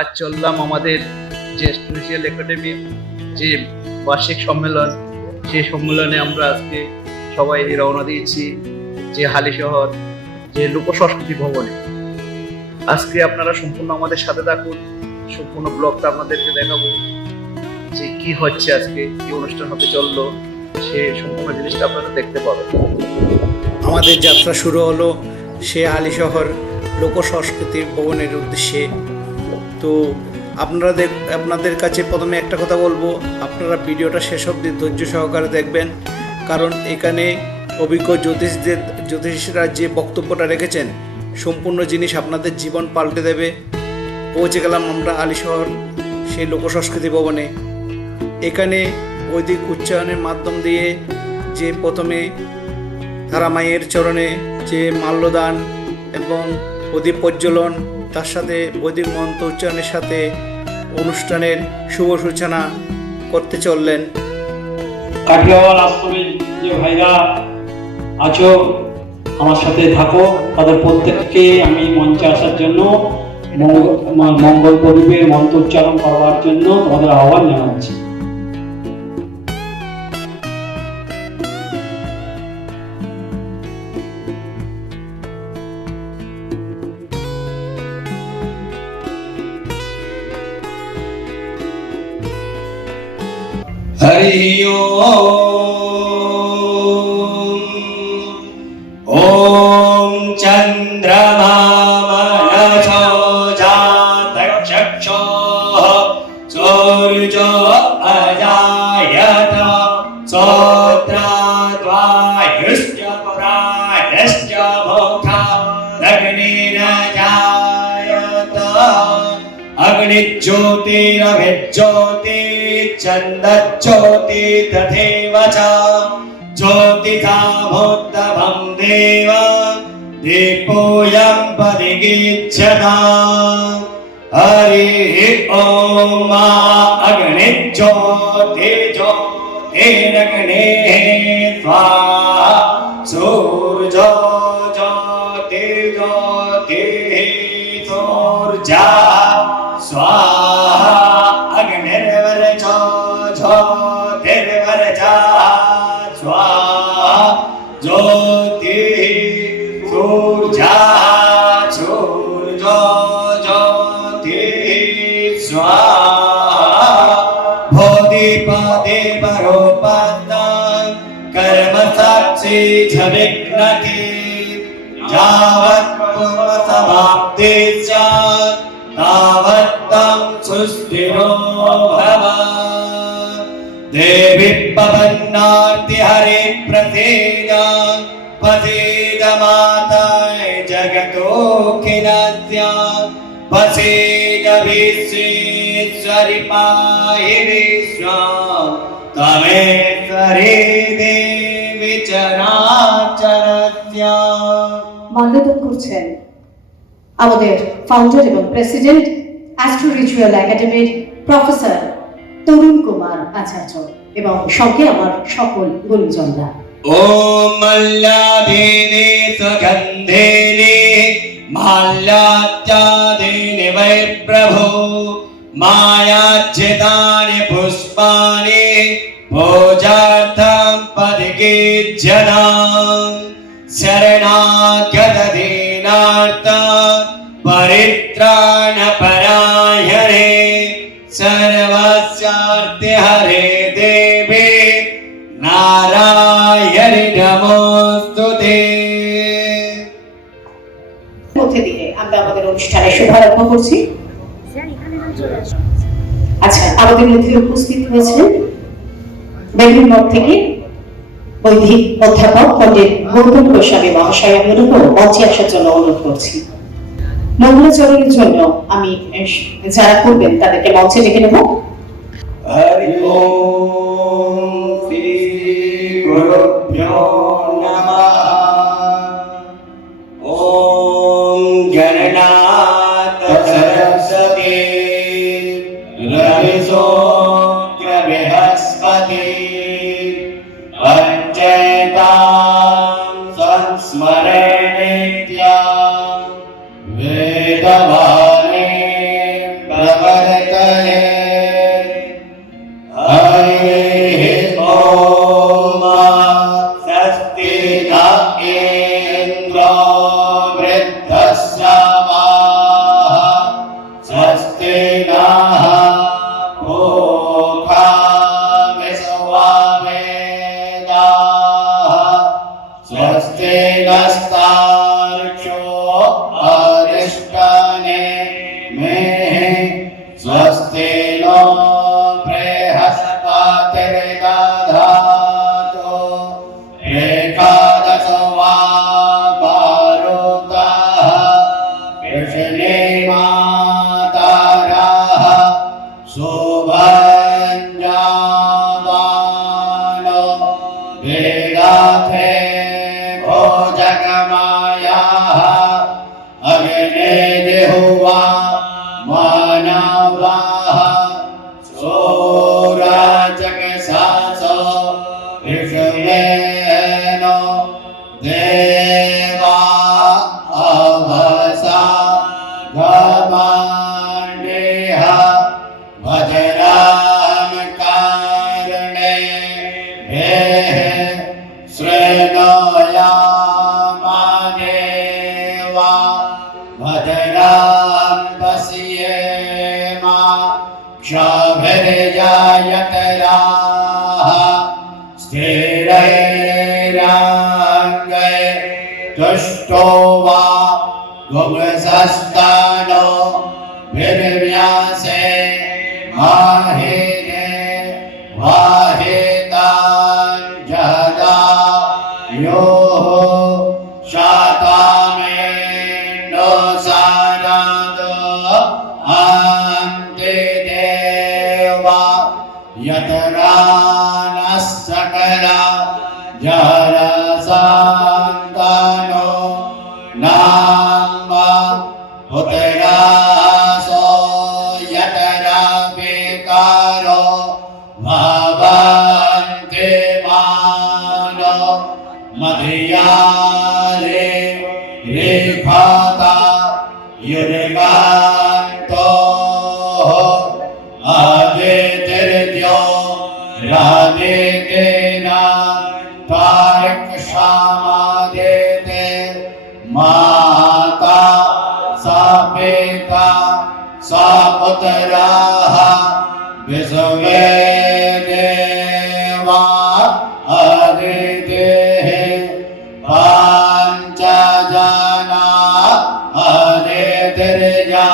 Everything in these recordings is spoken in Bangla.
আজ চললাম আমাদের যে স্টুডিয়াল একাডেমির যে বার্ষিক সম্মেলন, সেই সম্মেলনে আমরা আজকে সবাই রওনা দিয়েছি যে হালিশহর যে লোকসংস্কৃতি ভবনে। আজকে আপনারা সম্পূর্ণ আমাদের সাথে থাকুন, সম্পূর্ণ ব্লগটা আপনাদেরকে দেখাবো যে কি হচ্ছে, আজকে কি অনুষ্ঠান হতে চললো, সে সম্পূর্ণ জিনিসটা আপনারা দেখতে পাবেন। আমাদের যাত্রা শুরু হলো সে হালিশহর লোকসংস্কৃতি ভবনের উদ্দেশ্যে। তো আপনাদের কাছে প্রথমে একটা কথা বলবো, আপনারা ভিডিওটা শেষ অবধি ধৈর্য সহকারে দেখবেন, কারণ এখানে অভিজ্ঞ জ্যোতিষীরা যে বক্তব্যটা রেখেছেন সম্পূর্ণ জিনিস আপনাদের জীবন পাল্টে দেবে। পৌঁছে গেলাম আমরা হালিশহর সেই লোকসংস্কৃতি ভবনে। এখানে বৈদিক উচ্চারণের মাধ্যম দিয়ে যে প্রথমে তারা মায়ের চরণে যে মাল্যদান এবং প্রদীপ প্রজ্বলন, তার সাথে বৈদিক মন্ত্র উচ্চারণের সাথে অনুষ্ঠানের শুভ সূচনা করতে চললেন। কাঠিয়াওয়াল আশ্রমের যে ভাইরা আছো, আমার সাথে থাকো, তাদের প্রত্যেককে আমি মঞ্চে আসার জন্য মঙ্গল প্রদীপের মন্ত্র উচ্চারণ করবার জন্য তোমাদের আহ্বান জানাচ্ছি। हरि ओम चंद्रमा मनसो जातचक्षुः सूर्यो अजायत श्रोत्राद्वायुश्च पुराणश्च मुखा अग्निरजायत अग्निज्योतिरभिज्योति चन्दज्योति तथैव च ज्योतिषामुत्तमं देव दीपोऽयं परिगीच्छता। हरिः ॐ अग्निज्योतिर्ज्योतिरग्नेः स्वाहा सूर्यो ज्योतिर्ज्योतिः सूर्यः स्वाहा अग्निर्वर्चो ज्योतिर्वर्चः स्वाहा ज्योतिः सूर्यः सूर्यो ज्योतिः स्वाहा बोधिपदेवरूपान्तं कर्मसाक्षी च विघ्नति यावत् पूर्वसमाप्ति स्यात् तावत्तं सुस्थिरो भव। देवी पवन्नाति हरे प्रसीद प्रसीद माताय जगतोऽखिलस्य प्रसीद विश्वेश्वरि पाहि विश्वं तमेश्वरी देवी चराचरस्य। মাল্যদান করছেন আমাদের ফাউন্ডার এবং প্রেসিডেন্ট অ্যাস্ট্রো রিচুয়াল একাডেমির প্রফেসর তরুণ কুমার আচার্য এবং সঙ্গে আমার সকল গুরুজনরা। ओम मल्लाधीने सुगंधेने माल्यात्यादीनि वै प्रभो मायाच्युतानि पुष्पाणि पूजार्थं परिगीच्छता। शरणागतदीनार्थ परित्राणपरायणे सर्वस्यार्थे हरे देवे नारायणि नमोस्तुते। মধ্যে দিয়ে আমরা আমাদের অনুষ্ঠানের শুভারম্ভ করছি। আচ্ছা, আমাদের মধ্যে উপস্থিত হয়েছেন বেলুড় মঠ থেকে বৈদিক অধ্যাপক পণ্ডিত গৌতম গোস্বামী মহাশয়। আমি মঞ্চে আসার জন্য অনুরোধ করছি। মঙ্গলাচরণের জন্য আমি যারা করবেন তাদেরকে মঞ্চে ডেকে নেব। हरि ओम श्री गुरुभ्यो नमः। ओम गणनाथ सरस्वती रविशुक्र बृहस्पति पंचेतां संस्मरणेत्या वेदवाणी स्वस्ति नो बृहस्पतिर्दधातु एकादशो वा मारुतः कृष्णेमातरः शुभञ्जामानो वेदाथे भोजगमायाः अग्ने देहुवा मानवाः सोराजगसासो विष्णुवेनो देवा अभसा गमान्येह भजराम कारणे भेः श्रेणोयामादेवा भद्रां पश्येमा क्षभिर्जयतराः स्थिरैराङ्गै तुष्टो वा गुमसस्तानो विर्व्यासे माहिने वाहितां जदा योः शातामेनो सारादो अन्ते देवा यतरानस्सकरा जरसान्तानो नाम्बा उतरासो यतरा बेकारो भवन्ते मानो मधियारे रेखाता युर्गान्तो आदितिर्द्यो रादितेना तारक शामादेते माता सा पिता सा पुत्राः विश्वे देवा अदितेः पाञ्चजना अदितिर्या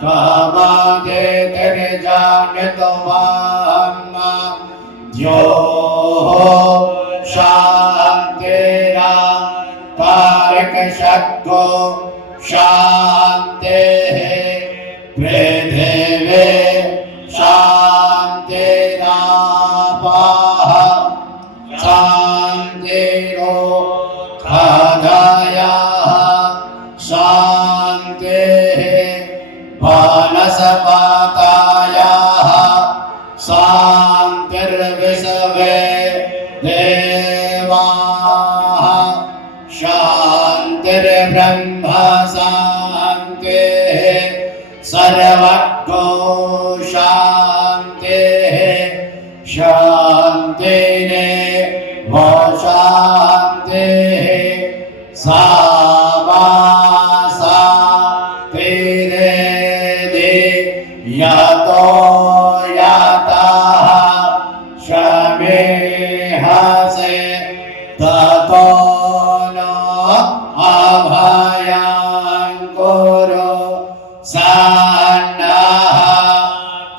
त्वमदितिर्या नितवान्ना द्योः शान्तिरा तारक शक्तो शान्तेः पृथिवे शान्तिरापाः शान्तिरो खादायाः शान्तेः वानस्पतायाः शान्तिर्विश्वे देवाः शान्तिर्ब्रह्म शान्तिः सर्वज्ञो शान्तिः शान्तिने वो शान्तिः सा मा शान्तिरेधि यतो याताः शमेहसे ततो नो अभयं कुरु सन्नः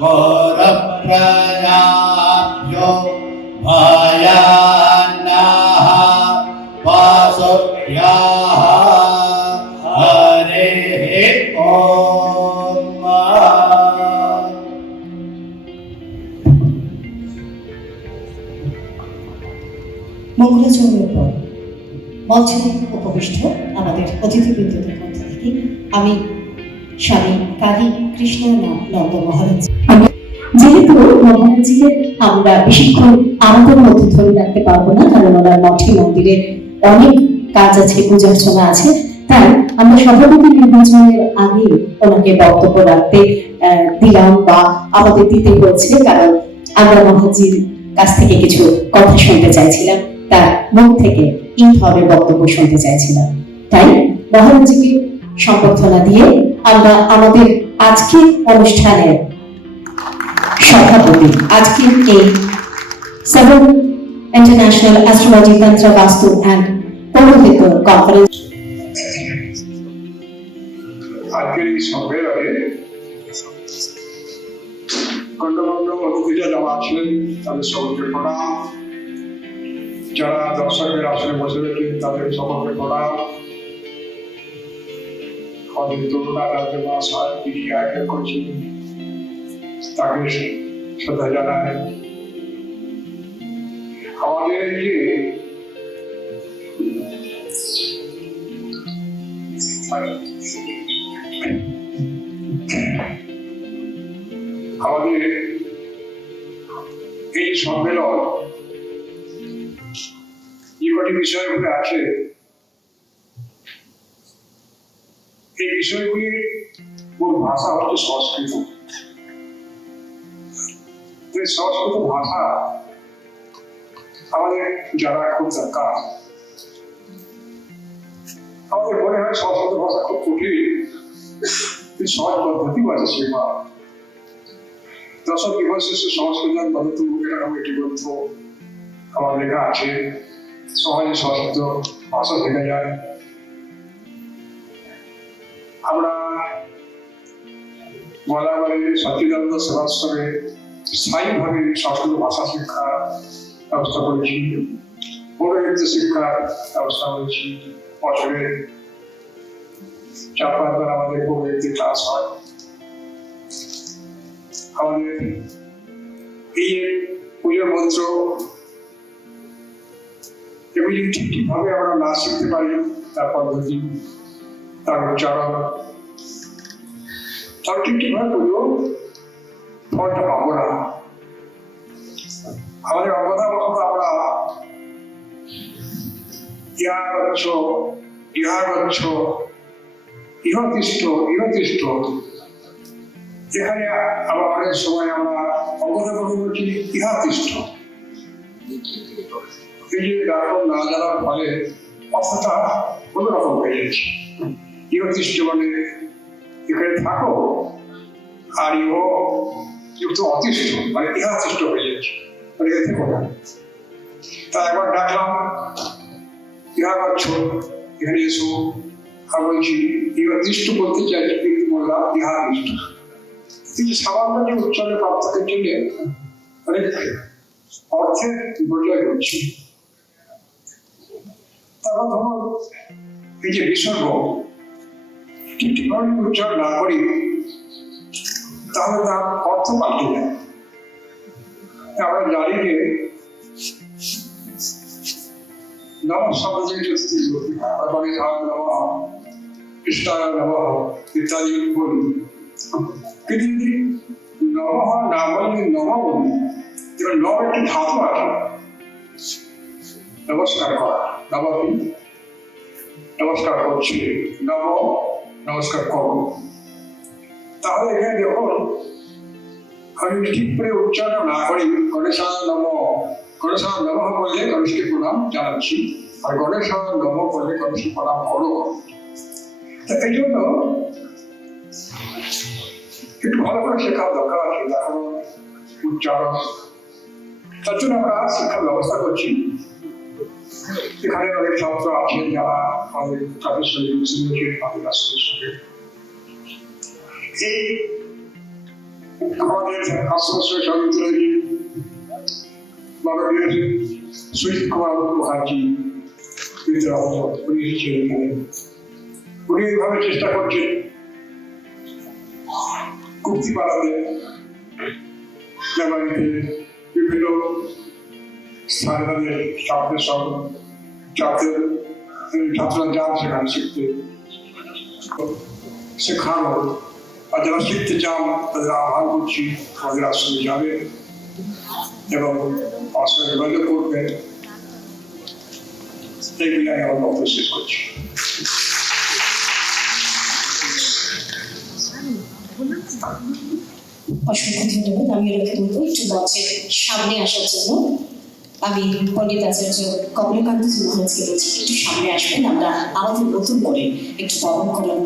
कुरु प्रजाभ्यो भयान्नः पशुभ्यः हरिः ॐ মঙ্গলাচরণের পর মঞ্চে উপবিষ্ট আমাদের অতিথিবৃন্দদের মধ্যে থেকে আমি স্বামী কালী কৃষ্ণানন্দ মহারাজ, যেহেতু মহারাজকে আমরা বেশিক্ষণ আমাদের মধ্যে ধরে রাখতে পারবো না, কারণ ওনার মঠে মন্দিরে অনেক কাজ আছে, পূজা অর্চনা আছে, তাই আমরা সভাপতি নির্বাচনের আগে ওনাকে বক্তব্য রাখতে দিলাম বা আমাদের দিতে হয়েছে, কারণ আমরা মহারাজের কাছ থেকে কিছু কথা শুনতে চাইছিলাম, তার মুখ থেকে এইভাবে বক্তব্য শুনতে চাইছিলাম। তাই মহারাজকে সম্বর্ধনা দিয়ে আমরা আমাদের আজকের অনুষ্ঠানের সভাপতি, আজকের এই 7th International Astrology Tantra Vastu and Purvahito Conference আজকের এই সম্মেলনে তাদের সকলকে প্রণাম। যারা দর্শকের আসনে বসে রয়েছেন তাদের সকলকে প্রণাম। আমাদের তরুণা রাজ্যবাস হয় তিনি আয়োজন করছেন, তাকে শ্রদ্ধা জানায়। আমাদের এই যে আমাদের এই সম্মেলন যে কটি বিষয় উপরে আছে, এই বিষয়গুলির মূল ভাষা হচ্ছে সংস্কৃত। এই সংস্কৃত ভাষা আমাদের যারা খুব দরকার। আমাদের মনে হয় সংস্কৃত ভাষা খুব কঠিন, সহজ পদ্ধতি আছে সেবা দশক বিভাষিত সংস্কৃত পদ্ধতি এরকম একটি গ্রন্থ আমার লেখা আছে। সহজে সংস্কৃত ভাষা শেখা যায়। আমরা বলাবারে সচিদানন্দ সেবাশ্রমে স্থায়ীভাবে সংস্কৃত ভাষা শিক্ষা ব্যবস্থা করেছি, পৌরোহিত্য শিক্ষার ব্যবস্থা করেছি। বছরে 4-5 বার আমাদের পৌরোহিত্য ক্লাস হয়। আমাদের এই পুজোর মন্ত্র এগুলি ঠিক ঠিকভাবে আমরা না শিখতে পারি, তার পদ্ধতি, তার উচ্চারণ, তার ঠিক ঠিকভাবে পুজো ফলটা পাবো না। আমাদের অবদাবত আমরা ইহাগচ্ছ ইহাগচ্ছ ইহতিষ্ঠ ইহতিষ্ঠ, যেখানে আবার অনেক সময় আমরা অবদাবত বলছি ইহাতিষ্ঠ। এই যে ব্যাকরণ না জানার ফলে অর্থটা অন্যরকম হয়ে যাচ্ছে। ইহতিষ্ঠ মানে এখানে থাকো, আর ইহ যুক্ত অতিষ্ঠ মানে ইহাতিষ্ঠ হয়ে যাচ্ছে, মানে এতে কোথা। তা একবার ডাকলাম ইহা করছো, এখানে এসো। আর বলছি ইহতিষ্ঠ বলতে চাইছি, কিন্তু বললাম ইহাতিষ্ঠ। কিন্তু সামান্য যে উচ্চারণের প্রাপ্তকের জন্য অনেক অর্থের বিপর্যয় হচ্ছে। তারপর ধরো এই যে বিসর্গ ঠিক ঠিকভাবে উচ্চারণ না করি, তাহলে তার অর্থ পাল্টে যায়। আমরা জানি যে নম শব্দ যে কৃষ্ণায় নম ইত্যাদি বলি, কিন্তু নম না বললে নম বলি। এবার নম একটি ধাতু আছে, নমস্কার করা। নম কি? নমস্কার করছি, নম নমস্কার করো। তাহলে এখানে দেখুন আমি ঠিক করে উচ্চারণ না করি গণেশায় নম, গণেশায় নম বললে গণেশকে প্রণাম জানাচ্ছি, আর গণেশায় নম বললে গণেশকে প্রণাম করো। এই জন্য একটু ভালো করে শেখার দরকার আছে, ব্যাকরণ, উচ্চারণ। তার জন্য আমরা শিক্ষার ব্যবস্থা করছি। এখানে অনেক ছাত্র আছেন যারা আমাদের তাদের সঙ্গে আমাদের রাষ্ট্রের সঙ্গে এই আমাদের আশ্রমের সঙ্গে মাননীয় সুজিত কুমার মুখার্জি উনি এসেছেন এখানে। উনি এইভাবে চেষ্টা করছেন কুর্তি পাড়াতে, মেমারিতে বিভিন্ন স্থানীয় ছাত্রের সঙ্গে ছাত্ররা যান সেখানে শিখতে, শেখানো। আর যারা শিখতে চান তাদের আহ্বান করছি আমাদের আশ্রমে যাবে এবং আশ্রমে যোগাযোগ করবেন। এইগুলি আমি আমার বক্তব্য শেষ করছি। অসংখ্য ধন্যবাদ। আমি ওনাকে বলবো একটু মঞ্চের সামনে আসার জন্য। আমি পণ্ডিত আচার্য কমলাকান্ত মহারাজকে বলছি একটু সামনে আসবেন, আমরা আমাদের নতুন করে একটু বরণ করলাম।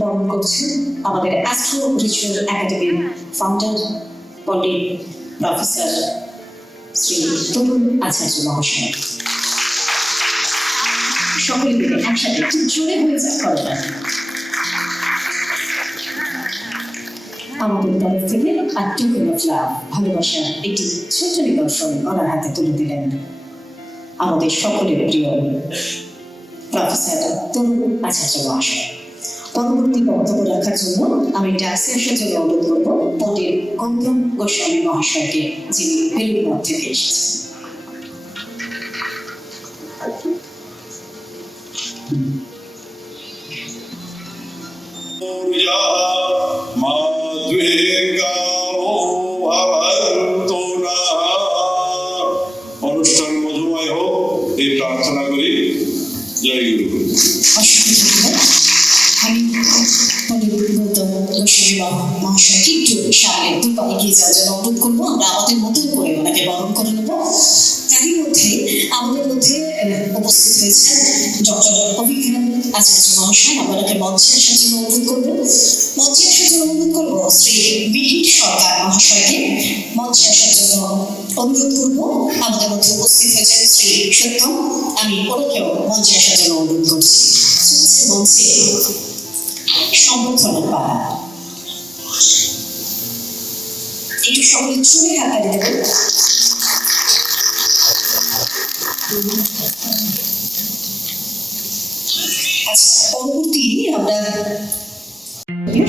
বরণ করছেন আমাদের অ্যাস্ট্রো রিচুয়াল একাডেমির ফাউন্ডার পণ্ডিত প্রফেসর শ্রী তরুণ আচার্য মহাশয়। সকলে মিলে একসাথে একটু জোরে হয়ে যাক করবেন। আমাদের তরফ থেকে আর টোকেন অফ লাভ, ভালোবাসা একটি ছোট্ট নিদর্শন ওনার হাতে তুলে দিলেন। আমাদের সকলের প্রিয় প্রফেসর তরুণ আচার্য মহাশয়। পরবর্তী বক্তব্য রাখার জন্য আমি ডাক্তারের জন্য অনুরোধ করবো পণ্ডিত গৌতম গোস্বামী মহাশয়কে, যিনি বেলুড়মঠ থেকে এসেছেন। অনুষ্ঠান মধুময় হোক এই প্রার্থনা করি। জয় গুরু। আমি পণ্ডিত গৌতম গোস্বামী মহাশয়কে একটু সামনে দুপায়ে এগিয়ে যাওয়ার জন্য অনুরোধ করবো। আমরা আমাদের মতো করে ওনাকে বরণ করে নেব। তারই মধ্যে আমাদের মধ্যে উপস্থিত হয়েছেন ডক্টর অভিজ্ঞান আচার্য মহাশয়। আমরা ওনাকে মঞ্চে আসার জন্য অনুরোধ করবো। মঞ্চে আসার জন্য অনুরোধ করবো শ্রী বিহির সরকার মহাশয়কে মঞ্চে আসার জন্য অনুরোধ করবো। আমাদের মধ্যে উপস্থিত হয়েছেন শ্রী সত্যম, আমি ওনাকেও মঞ্চে আসার জন্য অনুরোধ করছি। মঞ্চে সম্বর্ধনা পাওয়া একটু সকলে চুলে হাতে দেবেন। আচ্ছা, পরবর্তী আমরা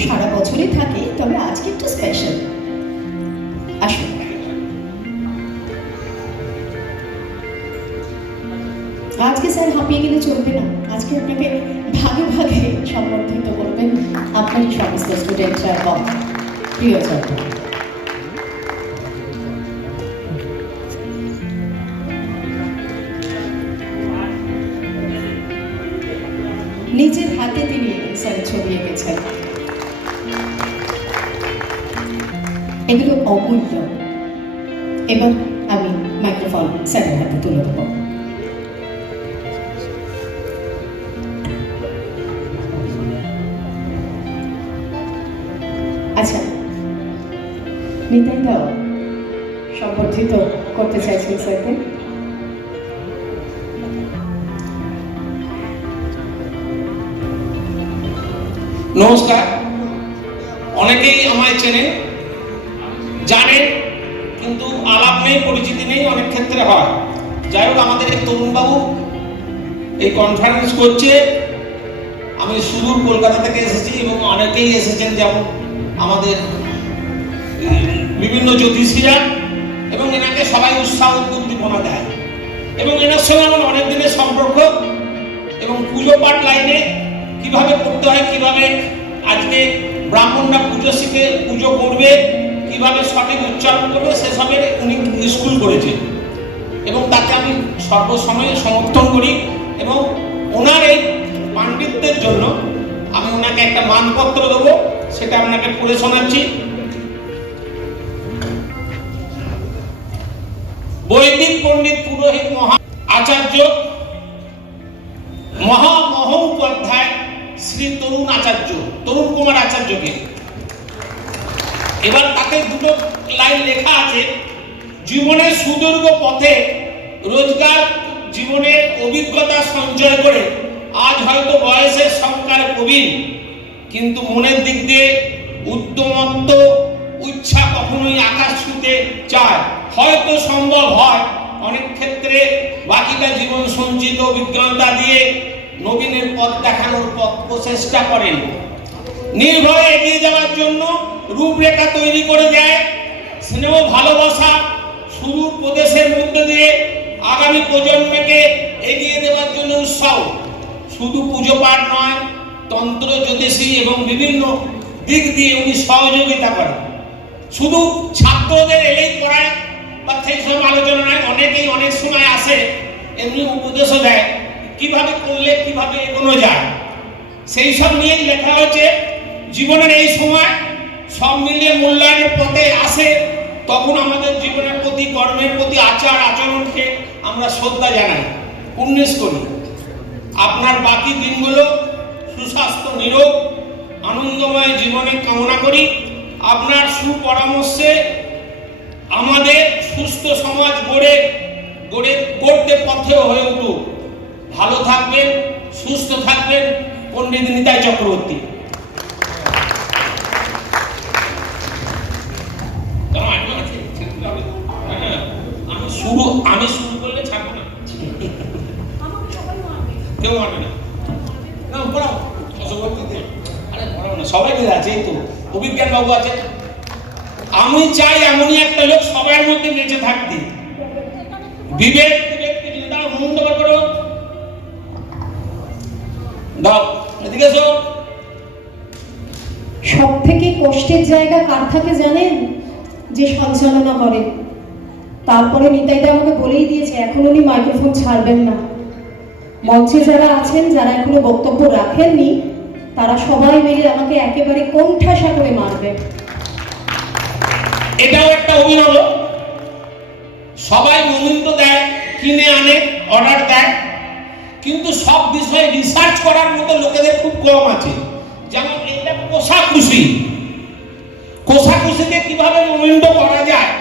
সারা বছরই থাকে, তবে আজকে একটু স্পেশাল। আসুন। আজকে স্যার হাঁপিয়ে গেলে চলবে না, আজকে আপনাকে ভাগে ভাগে সম্বর্ধিত করবেন আপনারই সমস্ত স্টুডেন্টরা এবং প্রিয়জন। নিজের হাতে তিনি স্যার ছবি এঁকেছেন, এগুলো অমূল্য। এবার আমি মাইক্রোফোন স্যারের হাতে তুলে দেবো। আচ্ছা, নিতাই দাও সম্বর্ধিত করতে চাইছেন স্যারকে। নমস্কার। অনেকেই আমায় চেনে জানেন, কিন্তু আলাপ নেই, পরিচিতি নেই, অনেক ক্ষেত্রে হয়। যাই হোক, আমাদের এই তরুণবাবু এই কনফারেন্স করছে। আমি সুদূর কলকাতা থেকে এসেছি এবং অনেকেই এসেছেন, যেমন আমাদের বিভিন্ন জ্যোতিষীরা, এবং এনাকে সবাই উৎসাহ উদ্দীপনা দেয়। এবং এনার সঙ্গে আমার অনেক দিনের সম্পর্ক, এবং পুজো পাঠ লাইনে কিভাবে করতে হয়, কিভাবে আজকে ব্রাহ্মণরা পুজো শিখে পুজো করবে, কিভাবে সঠিক উচ্চারণ করবে, সেসবের উনি স্কুল করেছে এবং তাকে আমি সর্বসময়ে সমর্থন করি। এবং ওনার এই পাণ্ডিত্যের জন্য আমি ওনাকে একটা মানপত্র দেবো, সেটা আপনাকে পড়ে শোনাচ্ছি। বৈদিক পণ্ডিত পুরোহিত মহা আচার্য মহামহোপাধ্যায় শ্রী তরুণ আচার্য, তরুণ কুমার আচার্যকে। এবার তাকে দুটো লাইন লেখা আছে। জীবনের সুদীর্ঘ পথে রোজগার জীবনের অভিজ্ঞতা সঞ্চয় করে আজ হয়তো বয়সের সংখ্যার প্রবীণ, কিন্তু মনের দিক দিয়ে উদ্যমত্ব ইচ্ছা কখনোই আকাশ ছুঁতে চায়। হয়তো সম্ভব হয় অনেক ক্ষেত্রে বাকিটা জীবন সঞ্চিত অভিজ্ঞতা দিয়ে নবীনের পথ দেখানোর পথ প্রচেষ্টা করেন। নির্ভয়ে এগিয়ে যাওয়ার জন্য রূপরেখা তৈরি করে দেয়। স্নেহ ভালোবাসা সুদূর প্রদেশের মধ্যে দিয়ে আগামী প্রজন্মকে এগিয়ে দেওয়ার জন্য উৎসাহ। শুধু পুজো পাঠ নয়, তন্ত্র জ্যোতিষী এবং বিভিন্ন দিক দিয়ে উনি সহযোগিতা করেন। শুধু ছাত্রদের এলেই পড়ায় বা সেই সব আলোচনা নয়, অনেকেই অনেক সময় আসে এমনি উপদেশও দেয় কিভাবে করলে কিভাবে এগোনো যায়, সেই সব নিয়েই লেখা হয়েছে। জীবনের এই সময় সব মিলিয়ে মূল্যায়নের পথে আসে, তখন আমাদের জীবনের প্রতি, কর্মের প্রতি, আচার আচরণকে আমরা শ্রদ্ধা জানাই, উন্মেষ করি। আপনার বাকি দিনগুলো সুস্বাস্থ্য, নিরোগ, আনন্দময় জীবনে কামনা করি। আপনার সুপরামর্শে আমাদের সুস্থ সমাজ গড়তে পথেও হয়ে উঠুক। ভালো থাকবেন, সুস্থ থাকবেন। পণ্ডিত নিতাই চক্রবর্তী। সবাই মিলে আছে, এই তো অভিজ্ঞান বাবু আছে। আমি চাই এমনই একটা লোক সবার মধ্যে বেঁচে থাকতে, বিবেক দাও মন্দ করো, দাও এদিকে এসো। সব থেকে কষ্টের জায়গা কার থাকে জানেন? যে সঞ্চালনা করে। তারপরে নিতাইদা আমাকে বলেই দিয়েছে এখন উনি মাইক্রোফোন ছাড়বেন না। মঞ্চে যারা আছেন, যারা এখনো বক্তব্য রাখেননি, তারা সবাই মিলে আমাকে একেবারে কোণঠাসা করে মারবে। এটাও একটা অভিনব, সবাই মোমেন্টো দেয়, কিনে আনে, অর্ডার দেয়, কিন্তু সব বিষয়ে রিসার্চ করার মতো লোকেদের খুব কম আছে। যেমন এটা কোষাকুষি, কোষাকুষিতে কিভাবে মোমেন্টো করা যায়,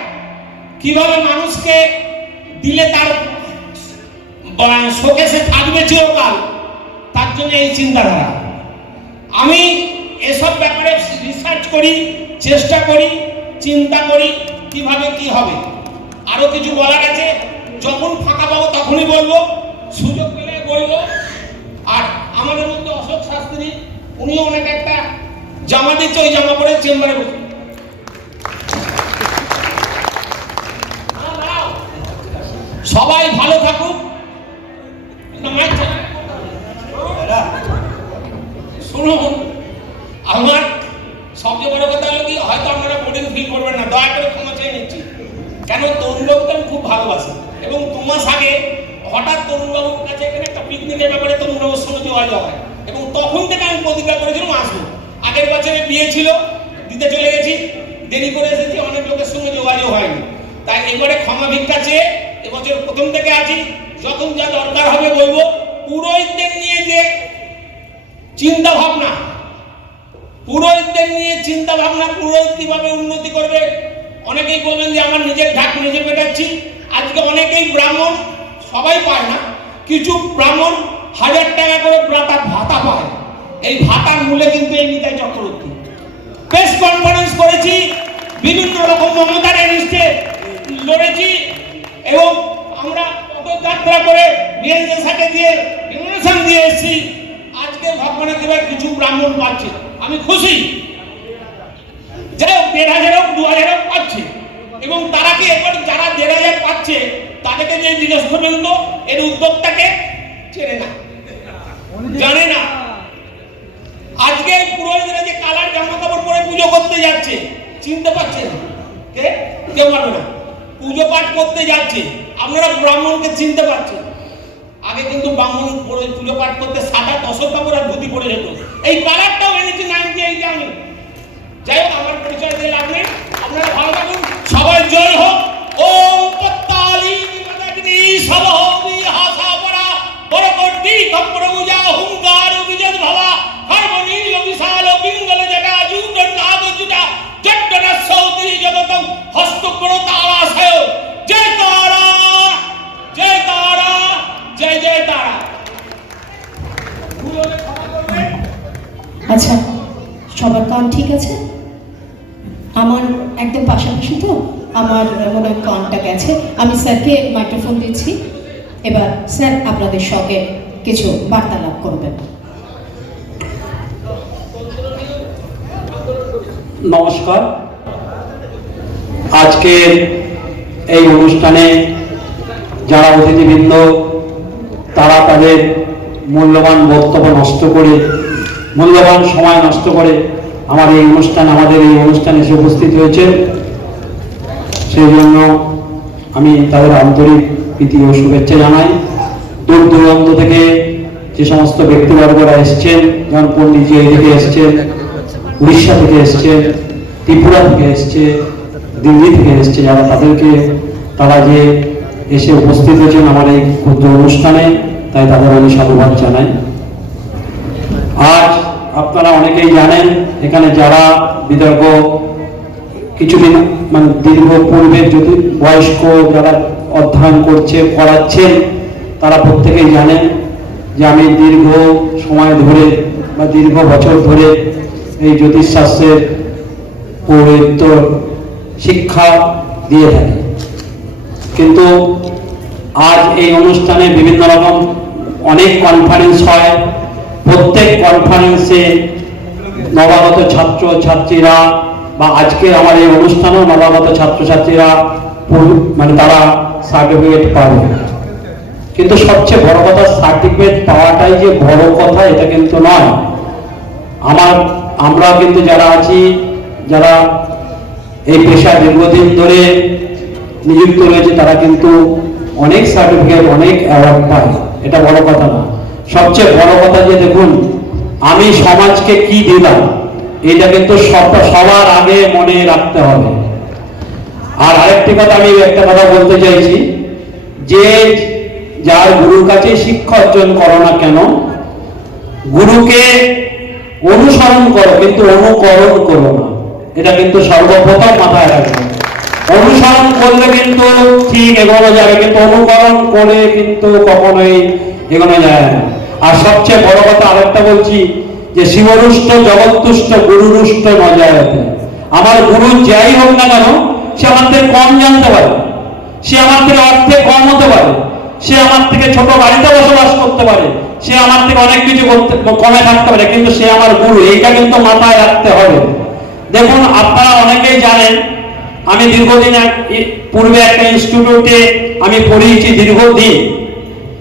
কিভাবে মানুষকে দিলে তার শোকেসে থাকবে চিরকাল, তার জন্য এই চিন্তাধারা। আমি এসব ব্যাপারে রিসার্চ করি, চেষ্টা করি, চিন্তা করি কিভাবে কি হবে। আরো কিছু বলার আছে, যখন ফাঁকা পাবো তখনই বলবো, সুযোগ পেলে বলবো। আর আমাদের মধ্যে অশোক শাস্ত্রী, উনিও অনেক একটা জামা দিচ্ছে, ওই জামা পরে চেম্বারে বসে। সবাই ভালো থাকুক। শুনুন, আমার সবচেয়ে বড় কথা হলো কি, হয়তো আপনারা বোরিং ফিল করবেন না, দয়া করে ক্ষমা চেয়ে নিচ্ছি। কেন তরুণবাবুকে আমি খুব ভালোবাসি, এবং 2 মাস আগে হঠাৎ তরুণবাবুর কাছে এখানে একটা পিকনিকের ব্যাপারে তরুণবাবুর সঙ্গে যোগাযোগ হয়, এবং তখন থেকে আমি প্রতিজ্ঞা করেছিলাম আসবো। আগের বছরে বিয়ে ছিল, দিতে চলে গেছি, দেরি করে এসেছি, অনেক লোকের সঙ্গে যোগাযোগ হয়নি। তাই এবারে ক্ষমা ভিক্ষা চেয়ে এবছর প্রথম থেকে আছি, যখন যা দরকার হবে বলবো। পুরোহিতদের নিয়ে যে চিন্তা ভাবনা, পুরোহিতদের নিয়ে চিন্তা ভাবনা, পুরোহিত কিভাবে উন্নতি করবে। অনেকেই বলবেন যে আমার নিজের ঢাক নিজে পেটাচ্ছি। আজকে অনেকেই ব্রাহ্মণ, সবাই পায় না, কিছু ব্রাহ্মণ 1000 টাকা করে ভাতা পায়। এই ভাতার মূলে কিন্তু এই নিতাই চক্রবর্তী। প্রেস কনফারেন্স করেছি, বিভিন্ন রকম মমতার এগেইনস্টে লড়েছি, এবং আমরা পদযাত্রা করে বিএনএর সাথে দিয়ে ডেমোনেশন দিয়ে এসেছি। আজকে ভগবানের দেবার কিছু ব্রাহ্মণ পাচ্ছে, আমি খুশি। যাই হোক, 1500 হোক 2000 হোক পাচ্ছে, এবং তারা কি এবার যারা 1500 পাচ্ছে তাদেরকে যে জিজ্ঞেস করবেন তো এর উদ্যোগটাকে চেনে না, জানে না। আজকে পুরোহিতরা যে কালার জামা কাপড় পরে পুজো করতে যাচ্ছে, চিনতে পারছেন কে? কেউ পারবে না। পুজো পাঠ করতে যাচ্ছে, আপনারা ব্রাহ্মণকে চিনতে পারছেন। আগে কিন্তু ব্রাহ্মণ পুজো পাঠ করতে সাদা তসর কাপড় আর ধুতি পরে যেত। এই কালারটাও এনেছি 98 আমি। যাই হোক, আমার পরিচয় দিয়ে লাভ নেই, আপনারা ভালো থাকুন, সবাই জয় হোক। ওম পত্তালি নিমদাগ্নি সবহবি হাসা পরা বরকটি কপ্রভুজা হুঙ্কার বিজয় ভাবা হারমোনিল বিশাল বিঙ্গল জায়গা জুট নাগ জুটা জট্টনা সৌতি জগতম হস্তকর তারাশয়। জয় তারা, জয় তারা, জয় জয় তারা। আচ্ছা, সবার কান ঠিক আছে? আমার একদম পাশাপাশি তো, আমার মনে হয় কানটা গেছে। আমি স্যারকে মাইক্রোফোন দিচ্ছি, এবার স্যার আপনাদের সঙ্গে কিছু বার্তালাপ করবেন। নমস্কার। আজকের এই অনুষ্ঠানে যারা অতিথিবৃন্দ, তারা তাদের মূল্যবান বক্তব্য নষ্ট করে, মূল্যবান সময় নষ্ট করে আমাদের এই অনুষ্ঠানে এসে উপস্থিত হয়েছে, সেই জন্য আমি তাদের আন্তরিক প্রীতি ও শুভেচ্ছা জানাই। দূর দূরান্ত থেকে যে সমস্ত ব্যক্তিবর্গরা এসছেন, যেমন পণ্ডিতজি এইদিকে এসছেন, উড়িষ্যা থেকে এসছে, ত্রিপুরা থেকে এসছে, দিল্লি থেকে এসছে, যারা তারা যে এসে উপস্থিত হয়েছেন আমার এই ক্ষুদ্র অনুষ্ঠানে, তাই তাদের আমি সাধুবাদ জানাই। আজ আপনারা অনেকেই জানেন, এখানে যারা বিদর্ভ কিছুদিন মানে দীর্ঘ পূর্বে যদি বয়স্ক যারা অধ্যয়ন করছে, পড়াচ্ছেন, তারা প্রত্যেকেই জানেন যে আমি দীর্ঘ সময় ধরে বা দীর্ঘ বছর ধরে এই জ্যোতিষশাস্ত্রের পৌরোহিত্য শিক্ষা দিয়ে থাকি। কিন্তু আজ এই অনুষ্ঠানে বিভিন্ন রকম অনেক কনফারেন্স হয়, প্রত্যেক কনফারেন্সে নবাগত ছাত্র ছাত্রীরা বা আজকের আমার এই অনুষ্ঠানেও নবাগত ছাত্রছাত্রীরা মানে তারা সার্টিফিকেট পাবে। কিন্তু সবচেয়ে বড় কথা সার্টিফিকেট পাওয়াটাই যে বড় কথা এটা কিন্তু নয়। আমরা কিন্তু যারা আছি, যারা এই পেশায় দীর্ঘদিন ধরে নিযুক্ত রয়েছে, তারা কিন্তু অনেক সার্টিফিকেট, অনেক অ্যাওয়ার্ড পায়, এটা বড় কথা না। সবচেয়ে বড় কথা যে দেখুন আমি সমাজকে কি দিলাম, এটা কিন্তু সবার আগে মনে রাখতে হবে। আর আরেকটি কথা আমি একটা কথা বলতে চাইছি, যে যার গুরুর কাছে শিক্ষা অর্জন করো না কেন, গুরুকে অনুসরণ করো কিন্তু অনুকরণ করো না, এটা কিন্তু সর্বপ্রথম মাথায় রাখবে। অনুসরণ করলে কিন্তু ঠিক এগোনো যাবে, কিন্তু অনুকরণ করে কিন্তু কখনোই এগোনো যায় না। আর সবচেয়ে বড় কথা আরেকটা বলছি, যে শিবরুষ্ট জগৎতুষ্ট গুরুরুষ্ট নজায়তে। আমার গুরু যাই হোক না কেন, সে আমার থেকে কম জানতে পারে, সে আমার থেকে অর্থে কম হতে পারে, সে আমার থেকে ছোট বাড়িতে বসবাস করতে পারে, সে আমার থেকে অনেক কিছু কমে থাকতে পারে, কিন্তু সে আমার গুরু, এইটা কিন্তু মাথায় রাখতে হবে। দেখুন আপনারা অনেকেই জানেন, আমি দীর্ঘদিন পূর্বে একটা ইনস্টিটিউটে আমি পড়িয়েছি দীর্ঘদিন,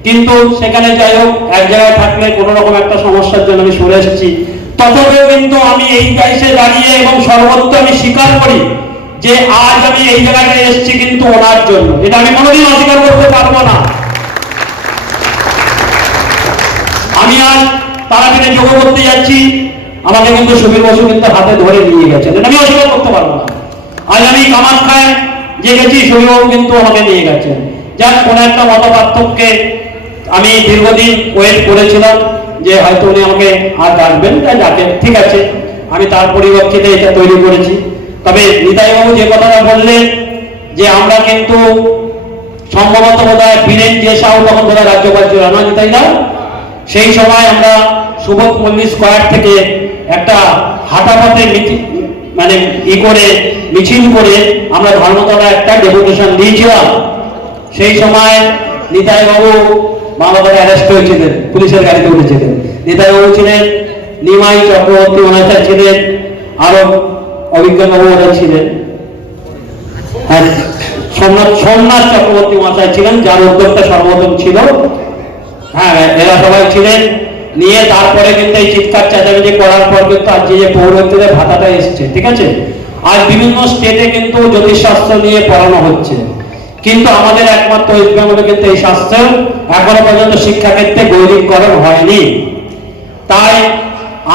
কিন্তু সেখানে যাই হোক এক জায়গায় থাকলে কোনো রকম একটা সমস্যার জন্য আমি সরে এসেছি। তথাপিও কিন্তু আমি এই দেশে দাঁড়িয়ে এবং সর্বত্র আমি স্বীকার করি যে আজ আমি এই জায়গাটায় এসেছি কিন্তু ওনার জন্য, এটা আমি কোনোদিন অস্বীকার করতে পারবো না। আমি আজ তারাপীঠে যোগ করতে যাচ্ছি, আমাকে কিন্তু সুবীর বসু কিন্তু হাতে ধরে নিয়ে গেছেন, এটা আমি অস্বীকার করতে পারবো না। আজ আমি কামাখ্যায় যে গেছি, সুবীরবাবু কিন্তু আমাকে নিয়ে গেছেন। যাক, কোনো একটা মত পার্থক্যে আমি দীর্ঘদিন ওয়েট করেছিলাম যে হয়তো উনি আমাকে আর ডাকবেন, তাই ডাকেন, ঠিক আছে, আমি তার পরিপ্রেক্ষিতে এটা তৈরি করেছি। তবে নিতাইবাবু যে কথাটা বললেন যে আমরা কিন্তু সম্ভবত বোধহয় বীরেন যে সাহু তখন বোধহয় রাজ্যপাল ছিল না নিতাই না, সেই সময় আমরা সুবোধ মল্লিক স্কোয়ার থেকে একটা হাঁটাপথে মানে মিছিল করে আমরা ধর্মতলা একটা ডেপুটেশন দিয়েছিলাম। সেই সময় নিতাইবাবু মামাবাড়ি অ্যারেস্ট হয়েছিলেন, পুলিশের গাড়িতে উঠেছিলেন। নিতাইবাবু ছিলেন, নিমাই চক্রবর্তী মহাশয় ছিলেন, আরো অভিজ্ঞবাবু ওরা ছিলেন, সোমনাথ চক্রবর্তী মহাশয় ছিলেন, যার উদ্যোগটা সর্বপ্রথম ছিল। হ্যাঁ, এরা সবাই ছিলেন। নিয়ে তারপরে কিন্তু এই চিৎকার চেঁচামেচি করার পর কিন্তু আজ যে পৌরহিত্যদের ভাতাটা এসছে, ঠিক আছে। আজ বিভিন্ন স্টেটে কিন্তু জ্যোতিষশাস্ত্র নিয়ে পড়ানো হচ্ছে, কিন্তু আমাদের একমাত্র ওয়েস্ট বেঙ্গলে কিন্তু এই শাস্ত্র এখনো পর্যন্ত শিক্ষাক্ষেত্রে গৌরীকরণ হয়নি। তাই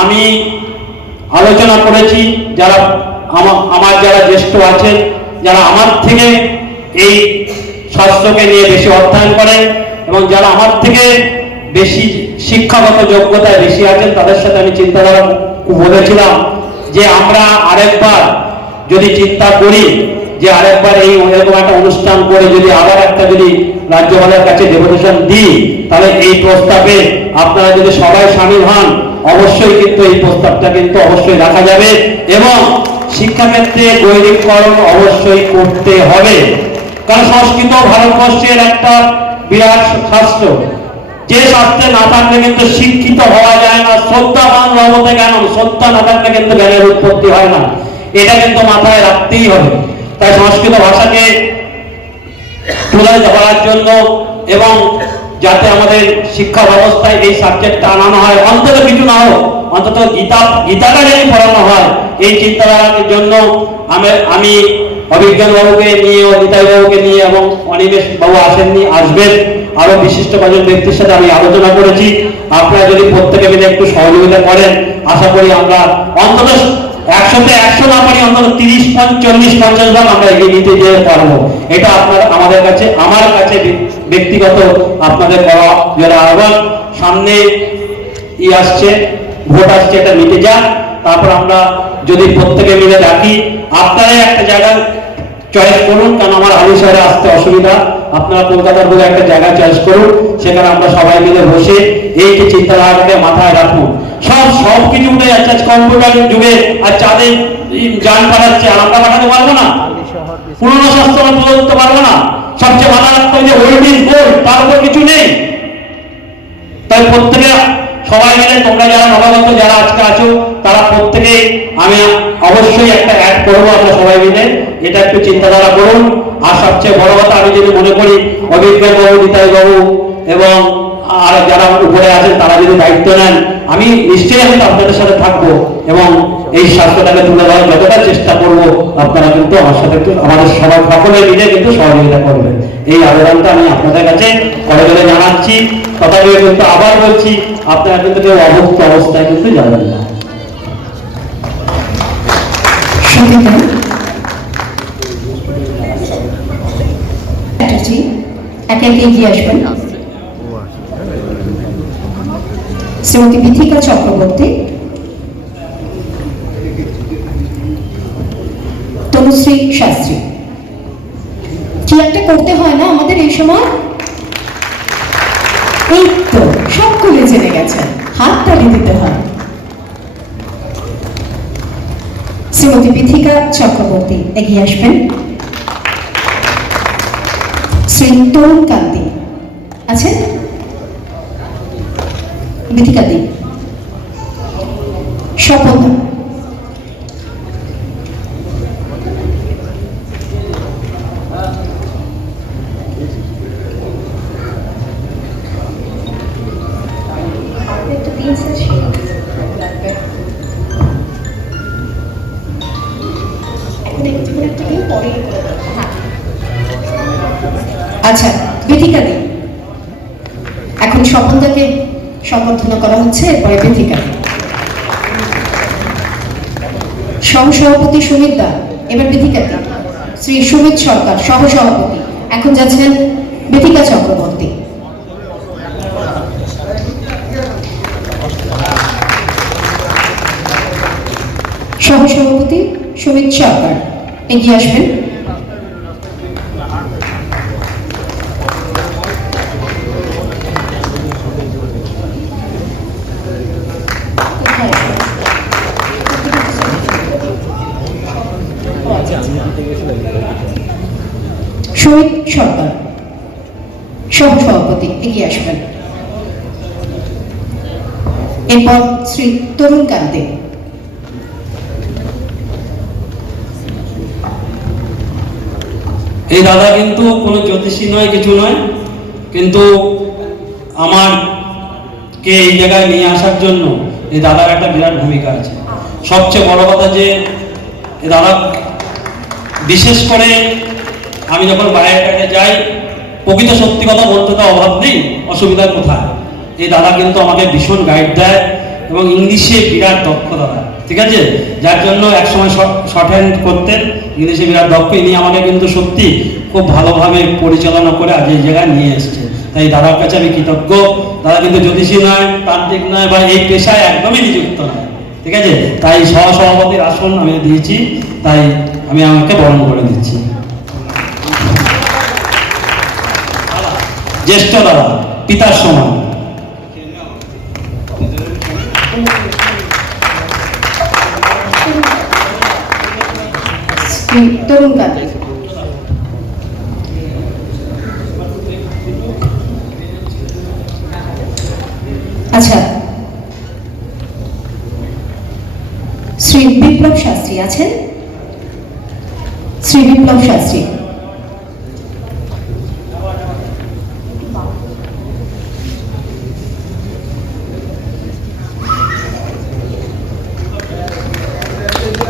আমি আলোচনা করেছি, যারা আমার যারা জ্যেষ্ঠ আছেন, যারা আমার থেকে এই শাস্ত্রকে নিয়ে বেশি অধ্যয়ন করেন এবং যারা আমার থেকে বেশি শিক্ষাগত যোগ্যতায় বেশি আছেন, তাদের সাথে আমি চিন্তাধারা বলেছিলাম যে আমরা আরেকবার যদি চিন্তা করি যে আরেকবার এই এরকম একটা অনুষ্ঠান করে যদি আবার একটা যদি রাজ্যপালের কাছে ডেপুটেশন দিই, তাহলে এই প্রস্তাবে আপনারা যদি সবাই শামিল হন, অবশ্যই কিন্তু এই প্রস্তাবটা কিন্তু অবশ্যই রাখা যাবে এবং শিক্ষাক্ষেত্রে বৈদিককরণ অবশ্যই করতে হবে। কারণ সংস্কৃত ভারতবর্ষের একটা বিরাট শাস্ত্র, যে শাস্ত্রে না থাকলে কিন্তু শিক্ষিত হওয়া যায় না। শ্রদ্ধাবান রমতে জ্ঞান, শ্রদ্ধা না থাকলে কিন্তু জ্ঞানের উৎপত্তি হয় না, এটা কিন্তু মাথায় রাখতেই হবে। তাই সংস্কৃত ভাষাকে তুলে ধরার জন্য এবং যাতে আমাদের শিক্ষা ব্যবস্থায় এই সাবজেক্টটা আনানো হয়, অন্তত কিছু না হোক, অন্তত গীতাটা যদি পড়ানো হয়, এই চিন্তাধারার জন্য আমি অভিজ্ঞান বাবুকে নিয়ে, নিতাই বাবুকে নিয়ে এবং অনিমেষ বাবু আসেননি, আসবেন, আরো বিশিষ্ট কয়েকজন ব্যক্তির সাথে আমি আলোচনা করেছি। আপনারা যদি প্রত্যেকে মিলে একটু সহযোগিতা করেন, আশা করি আমরা অন্তত 100-তে 100 না পারি, অন্তত 30-40-50 জন আমরা এগিয়ে নিতে যেতে পারবো। এটা আপনার আমাদের কাছে, আমার কাছে ব্যক্তিগত আপনাদের করা যারা আহ্বান। সামনে আসছে, ভোট আসছে, এটা মিটে যাক, তারপর আমরা যদি প্রত্যেকে মিলে রাখি। আপনারা একটা জায়গা চয়েস করুন, কারণ আমার হালি শহরে আসতে অসুবিধা, আপনারা কলকাতার বলে একটা জায়গা চয়েস করুন, সেখানে আমরা সবাই মিলে বসে এই যে চিন্তাধারাটাকে মাথায় রাখুন। সব কিছু উঠে যাচ্ছে কম্পিউটার যুগে, আর চাঁদে যান পাঠাচ্ছে, আর আমরা পাঠাতে পারবো না, পুরনো শাস্ত্র আমরা তুলে ধরতে পারবো না। সবচেয়ে মাথা রাখতে হবে যে ওল্ড ইজ গোল্ড, তার উপর কিছু নেই। তাই প্রত্যেকে সবাই মিলে, তোমরা যারা নবাগত যারা আজকে আছো, তারা প্রত্যেকে অবশ্যই একটা অ্যাড করবো আমরা সবাই মিলে, এটা একটু চিন্তাধারা করুন। আর সবচেয়ে বড় কথা আমি যদি মনে করি অভিজ্ঞ বাবু, নিতাই বাবু এবং আর যারা উপরে আছেন তারা যদি দায়িত্ব নেন, আমি নিশ্চয়ই আমি আপনাদের সাথে থাকবো এবং এই স্বাস্থ্যটাকে তুলে ধরার যতটা চেষ্টা করবো, আপনারা কিন্তু আমার সাথে আমাদের সবাই সকলে মিলে কিন্তু সহযোগিতা করবেন। এই আবেদনটা আমি আপনাদের কাছে কলেজে জানাচ্ছি। তথাপি কিন্তু আবার বলছি, আপনারা কিন্তু কেউ অভুক্ত অবস্থায় কিন্তু যাবেন না। সুবিধা চ্যাটার্জি একে একে এগিয়ে আসবেন। শ্রীমতী বিথিকা চক্রবর্তী, তনুশ্রী শাস্ত্রী। কি একটা করতে হয় না আমাদের এই সময়? এই তো সকলে জেনে গেছেন, হাত তালি দিতে হয়। শ্রীমতী বিথিকা চক্রবর্তী এগিয়ে আসবেন। শ্রী তরুণ কান্তি আছেন? বিথিকা দি, স্বপন, আচ্ছা বিথিকা দি। এখন স্বপনদাকে সম্বর্ধনা করা হচ্ছে, এরপরে বিথিকা। সহসভাপতি সুমিত দা, এবার বিথিকা দি। শ্রী সুমিত সরকার সহসভাপতি, এখন যাচ্ছেন বিথিকা চক্রবর্তী। সহসভাপতি সুমিত সরকার এগিয়ে আসবেন। সুমিত সরকার সহসভাপতি এগিয়ে আসবেন। এরপর শ্রী তরুণ কান্তি। এই দাদা কিন্তু কোনো জ্যোতিষী নয়, কিছু নয়, কিন্তু আমার কে এই জায়গায় নিয়ে আসার জন্য এই দাদার একটা বিরাট ভূমিকা আছে। সবচেয়ে বড় কথা যে এই দাদা, বিশেষ করে আমি যখন বাইরে যাই, প্রকৃত সত্যি কথা বলতে তো অভাব নেই, অসুবিধার কোথায়। এই দাদা কিন্তু আমাকে ভীষণ গাইড দেয় এবং ইংলিশে বিরাট দক্ষ দাদা, ঠিক আছে, যার জন্য একসময় শর্ট হ্যান্ড করতেন, ইংলিশে বিরাট দক্ষ। ইনি আমাকে কিন্তু সত্যি খুব ভালোভাবে পরিচালনা করে আজ এই জায়গায় নিয়ে এসছে। তাই দাদার কাছে আমি কৃতজ্ঞ। দাদা কিন্তু জ্যোতিষী নয়, তান্ত্রিক নয়, বা এই পেশায় একদমই নিযুক্ত নয়, ঠিক আছে। তাই সহসভাপতির আসন আমি দিয়েছি, তাই আমি আমাকে বরণ করে দিচ্ছি। জ্যেষ্ঠ দাদা, পিতার সমান। তরুণ কান্তি। আচ্ছা, শ্রী বিপ্লব শাস্ত্রী আছেন? শ্রী বিপ্লব শাস্ত্রী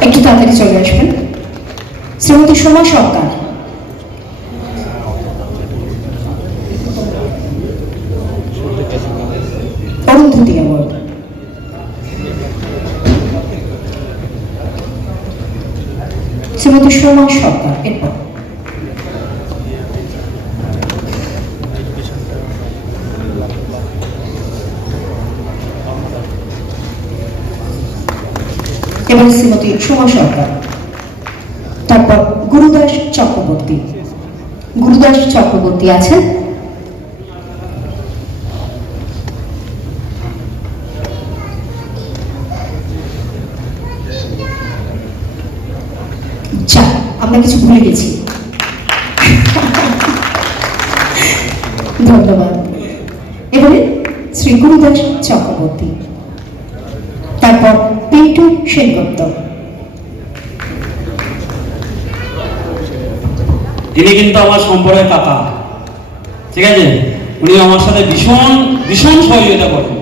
একটু তাড়াতাড়ি চলে আসবেন। শ্রীমতী সোমা সরকার, অরুন্ধতী অ্যাওয়ার্ড। শ্রীমতী সোমা সরকার। এরপর এবারে শ্রীমতী সোমা সরকার, তারপর গুরুদাস চক্রবর্তী। গুরুদাস চক্রবর্তী আছেন? যা, আমরা কিছু ভুলে গেছি, ধন্যবাদ। এবারে শ্রী গুরুদাস চক্রবর্তী, তারপর পিন্টু সেনগুপ্ত। ইনি কিন্তু আমার সম্পর্কের কাকা, ঠিক আছে? উনি আমার সাথে ভীষণ ভীষণ সহযোগিতা করেন।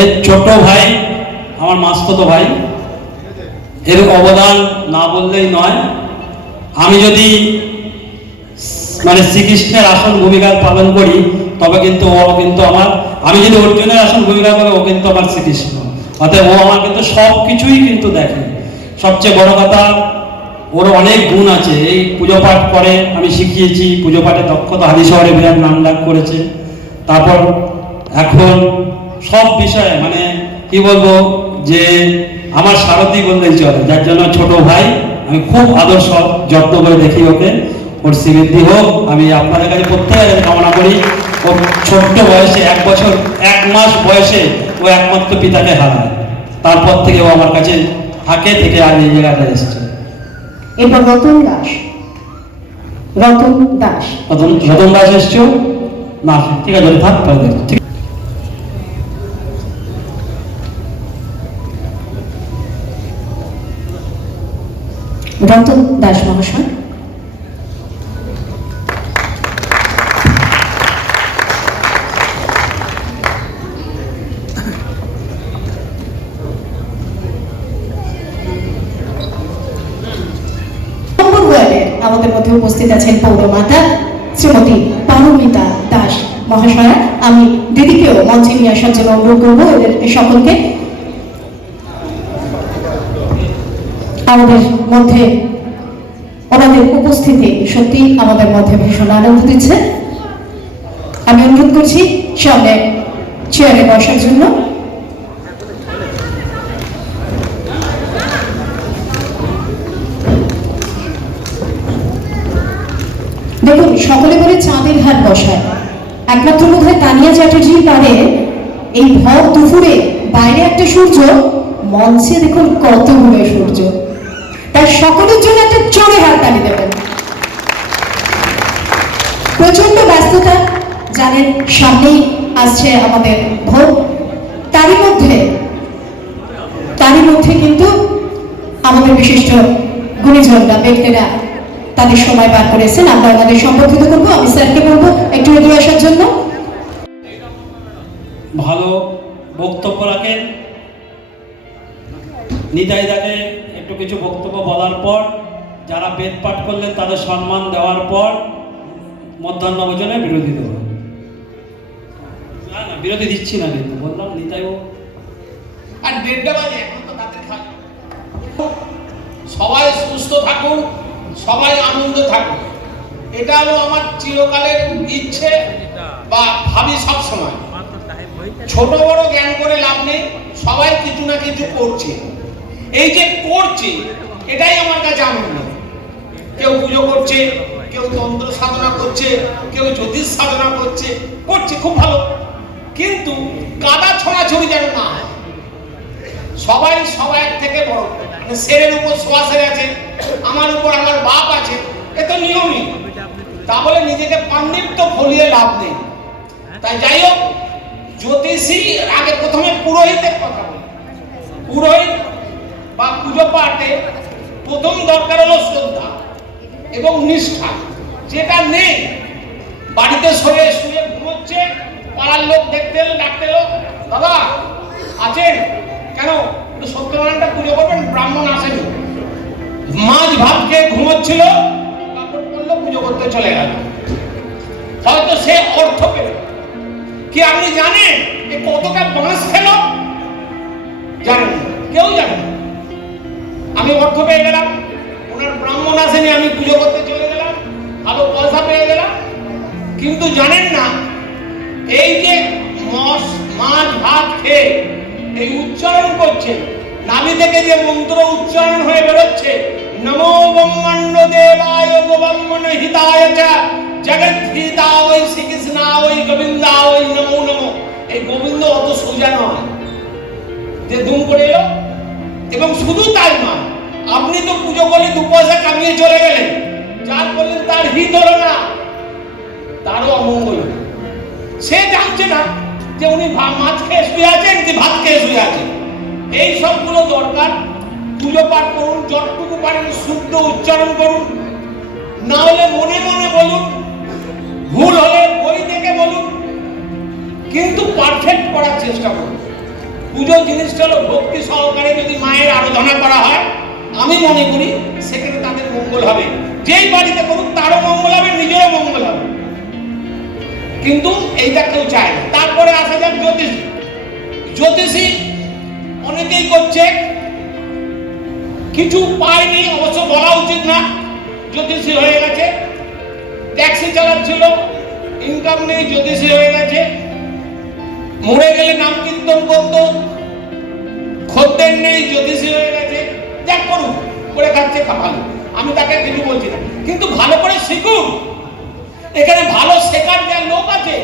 এর ছোট ভাই, আমার মাসতুতো ভাই, এর অবদান না বললেই নয়। আমি যদি মানে শ্রীকৃষ্ণের আসল ভূমিকা পালন করি তবে কিন্তু ও কিন্তু আমার, আমি যদি অর্জুনের আসল ভূমিকা করি ও কিন্তু আমার শ্রীকৃষ্ণ, অতএব ও আমার কিন্তু সব কিছুই কিন্তু দেখে। সবচেয়ে বড় কথা, ওর অনেক গুণ আছে। এই পুজো পাঠ করে, আমি শিখিয়েছি পুজো পাঠে দক্ষতা, হালি শহরে বিরাট নাম ডাক করেছে। তারপর এখন সব বিষয়ে মানে কি বলবো, যে আমার সারথি বললেই চলে, যার জন্য ছোট ভাই আমি খুব আদর্শ যত্ন করে দেখি ওকে। ওর শ্রীবৃদ্ধি হোক, আমি আপনাদের কাছে প্রত্যেকের কামনা করি। ওর ছোট্ট বয়সে 1 বছর 1 মাস বয়সে ও একমাত্র পিতাকে হারায়, তারপর থেকে ও আমার কাছে থেকে আর এই জায়গাটা এসেছে। এরপর রতন দাস। রতন দাস রতন দাস এসছো না? ঠিক আছে, থাক তাহলে। ঠিক রতন দাস মহাশয়। আমাদের মধ্যে উপস্থিত আছেন পৌরমাতা শ্রীমতী পারমিতা দাস মহাশয়া। আমি দিদিকেও মঞ্চে নিয়ে আসার জন্য অনুরোধ করবো এদের সকলকে। আমাদের মধ্যে ওনাদের উপস্থিতি সত্যি আমাদের মধ্যে ভীষণ আনন্দ দিচ্ছে। আমি অনুরোধ করছি সামনে চেয়ারে বসার জন্য। দেখুন, সকলে বলে চাঁদের হাট বসায়, একমাত্র বোধ হয় তানিয়া চ্যাটার্জি পারে এই ভর দুপুরে বাইরে একটা সূর্য, মঞ্চে দেখুন কতগুলো সূর্য। তার সকলের জন্য একটা জোরে হাততালি দেবেন। প্রচন্ড ব্যস্ততা, জানেন সামনেই আসছে আমাদের ভোট, তারই মধ্যে কিন্তু আমাদের বিশিষ্ট গুণীজনরা, ব্যক্তিরা তাদের সময় বার করেছেন। আমরা ওনাদের সম্পর্কিত করবো। আমি স্যারকে বলবো একটু এগিয়ে আসার জন্য। ভালো বক্তব্য রাখেন। নিতাইদাকে একটু কিছু বক্তব্য বলার পর, যারা বেদ পাঠ করলেন তাদের সম্মান দেওয়ার পর মধ্যাহ্ন ভোজনে বিরতি দেব। না না, বিরতি দিচ্ছি না, কিন্তু বললাম নিতাইও আর 1:30 বাজে, এখন তো তাদের খাওয়া। সবাই সুস্থ থাকুন, সবাই আনন্দ থাকুন, এটা হলো আমার চিরকালের ইচ্ছে বা ভাবি সব সময়। ছোট বড় জ্ঞান করে লাভ নেই, সবাই কিছু না কিছু করছে। এই যে করছে এটাই আমার কাছে আনন্দ। কেউ পুজো করছে, কেউ তন্ত্র সাধনা করছে, কেউ জ্যোতিষ সাধনা করছে, খুব ভালো। কিন্তু কাদা ছড়াছড়ি যেন না হয়। সবাই সবার থেকে বড়, সেরের উপর সোয়া সেরে আছে, আমার উপর আমার বাপ আছে, এ তো নিয়মই। তা বলে নিজেকে পাণ্ডিত্য ফলিয়ে লাভ নেই। তাই যাই হোক, জ্যোতিষী আগে প্রথমে পুরোহিতের কথা বলি। পুরোহিত বা পুজো পাঠে প্রথম দরকার হলো শ্রদ্ধা এবং নিষ্ঠা, যেটা নেই। বাড়িতে শুয়ে ঘুমোচ্ছে, পাড়ার লোক দেখতে এলো, ডাকতে এলো, দাদা আছেন কেন, একটু সত্যনারায়ণটা পুজো করবেন, ব্রাহ্মণ আসেনি। মাছ ভাত খেয়ে ঘুমোচ্ছিল, কাপড় পরলো, পুজো করতে চলে গেল। হয়তো সে অর্থ পেল কি আপনি জানেন এ কতটা বাঁশ খেলো? জানেন? কেউ জানেন? আমি অর্থ পেয়ে গেলাম, ওনার ব্রাহ্মণ আসেনি, আমি পুজো করতে চলে গেলাম, ভালো পয়সা পেয়ে গেলাম। কিন্তু জানেন না, এই যে মাছ ভাত খেয়ে এই উচ্চারণ করছে, নাভি থেকে যে মন্ত্র উচ্চারণ হয়ে বেরোচ্ছে, নমো ব্রহ্মাণ্ড দেবায় গোব্রাহ্মণ হিতায় চ জগৎ হিতায় শ্রীকৃষ্ণায় গোবিন্দায় নমো নমো। এই গোবিন্দ অত সোজা নয় যে দুম করে এলো। এবং শুধু তাই নয়, আপনি তো পুজো করে 2 পয়সা কামিয়ে চলে গেলেন, যার করলেন তার হিত হলো না, তারও অমঙ্গল হলো। সে জানছে না যে উনি মাছ খেয়ে শুয়ে আছেন কি ভাত খেয়ে শুয়ে আছেন। এই সবগুলো দরকার। পুজো পাঠ করুন, যতটুকু পারেন শুদ্ধ উচ্চারণ করুন, না হলে মনে মনে বলুন, ভুল হলে বই দেখে বলুন, কিন্তু পারফেক্ট করার চেষ্টা করুন। পুজো জিনিসটা হলো ভক্তি সহকারে যদি মায়ের আরাধনা করা হয়, আমি মনে করি সেখানে তাদের মঙ্গল হবে। যেই বাড়িতে করুক তারও মঙ্গল হবে, নিজেরও মঙ্গল হবে। কিন্তু এইটা কেউ চায় না। তারপরে আসা যাক জ্যোতিষী। জ্যোতিষী অনেকেই করছে, কিছু পায়নি, অবশ্য বলা উচিত না। জ্যোতিষী হয়ে গেছে, ট্যাক্সি চালাচ্ছিল, ইনকাম নেই, জ্যোতিষী হয়ে গেছে। মরে গেলে নাম কীর্তন করতো, খদ্দের নেই, জ্যোতিষী হয়ে গেছে। যা করুক, করে খাচ্ছে, ভালো, আমি তাকে কিছু বলছি না, কিন্তু ভালো করে শিখুন। এখানে ভালো শেখার দেওয়ার লোক আছে,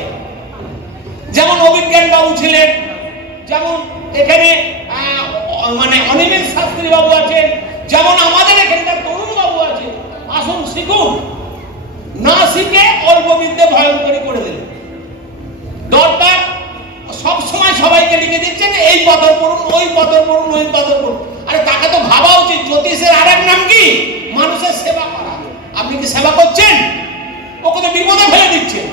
যেমন অভিজ্ঞান বাবু ছিলেন, যেমন এখানে মানে অনিমেষ শাস্ত্রী বাবু আছেন, যেমন আমাদের এখানকার তরুণ বাবু আছে। আসুন শিখুন। না শিখে অল্প বিদ্যে ভয়ঙ্করী করে দিলেন। দরকার সবসময় সবাইকে লিখে দিচ্ছেন এই পাথর পড়ুন, ওই পাথর পড়ুন, ওই পাথর পড়ুন। আরে তাকে তো ভাবা উচিত, জ্যোতিষের আরেক নাম কি? মানুষের সেবা করা। আপনি কি সেবা করছেন? ওকে তো বিপদে ফেলে দিচ্ছেন।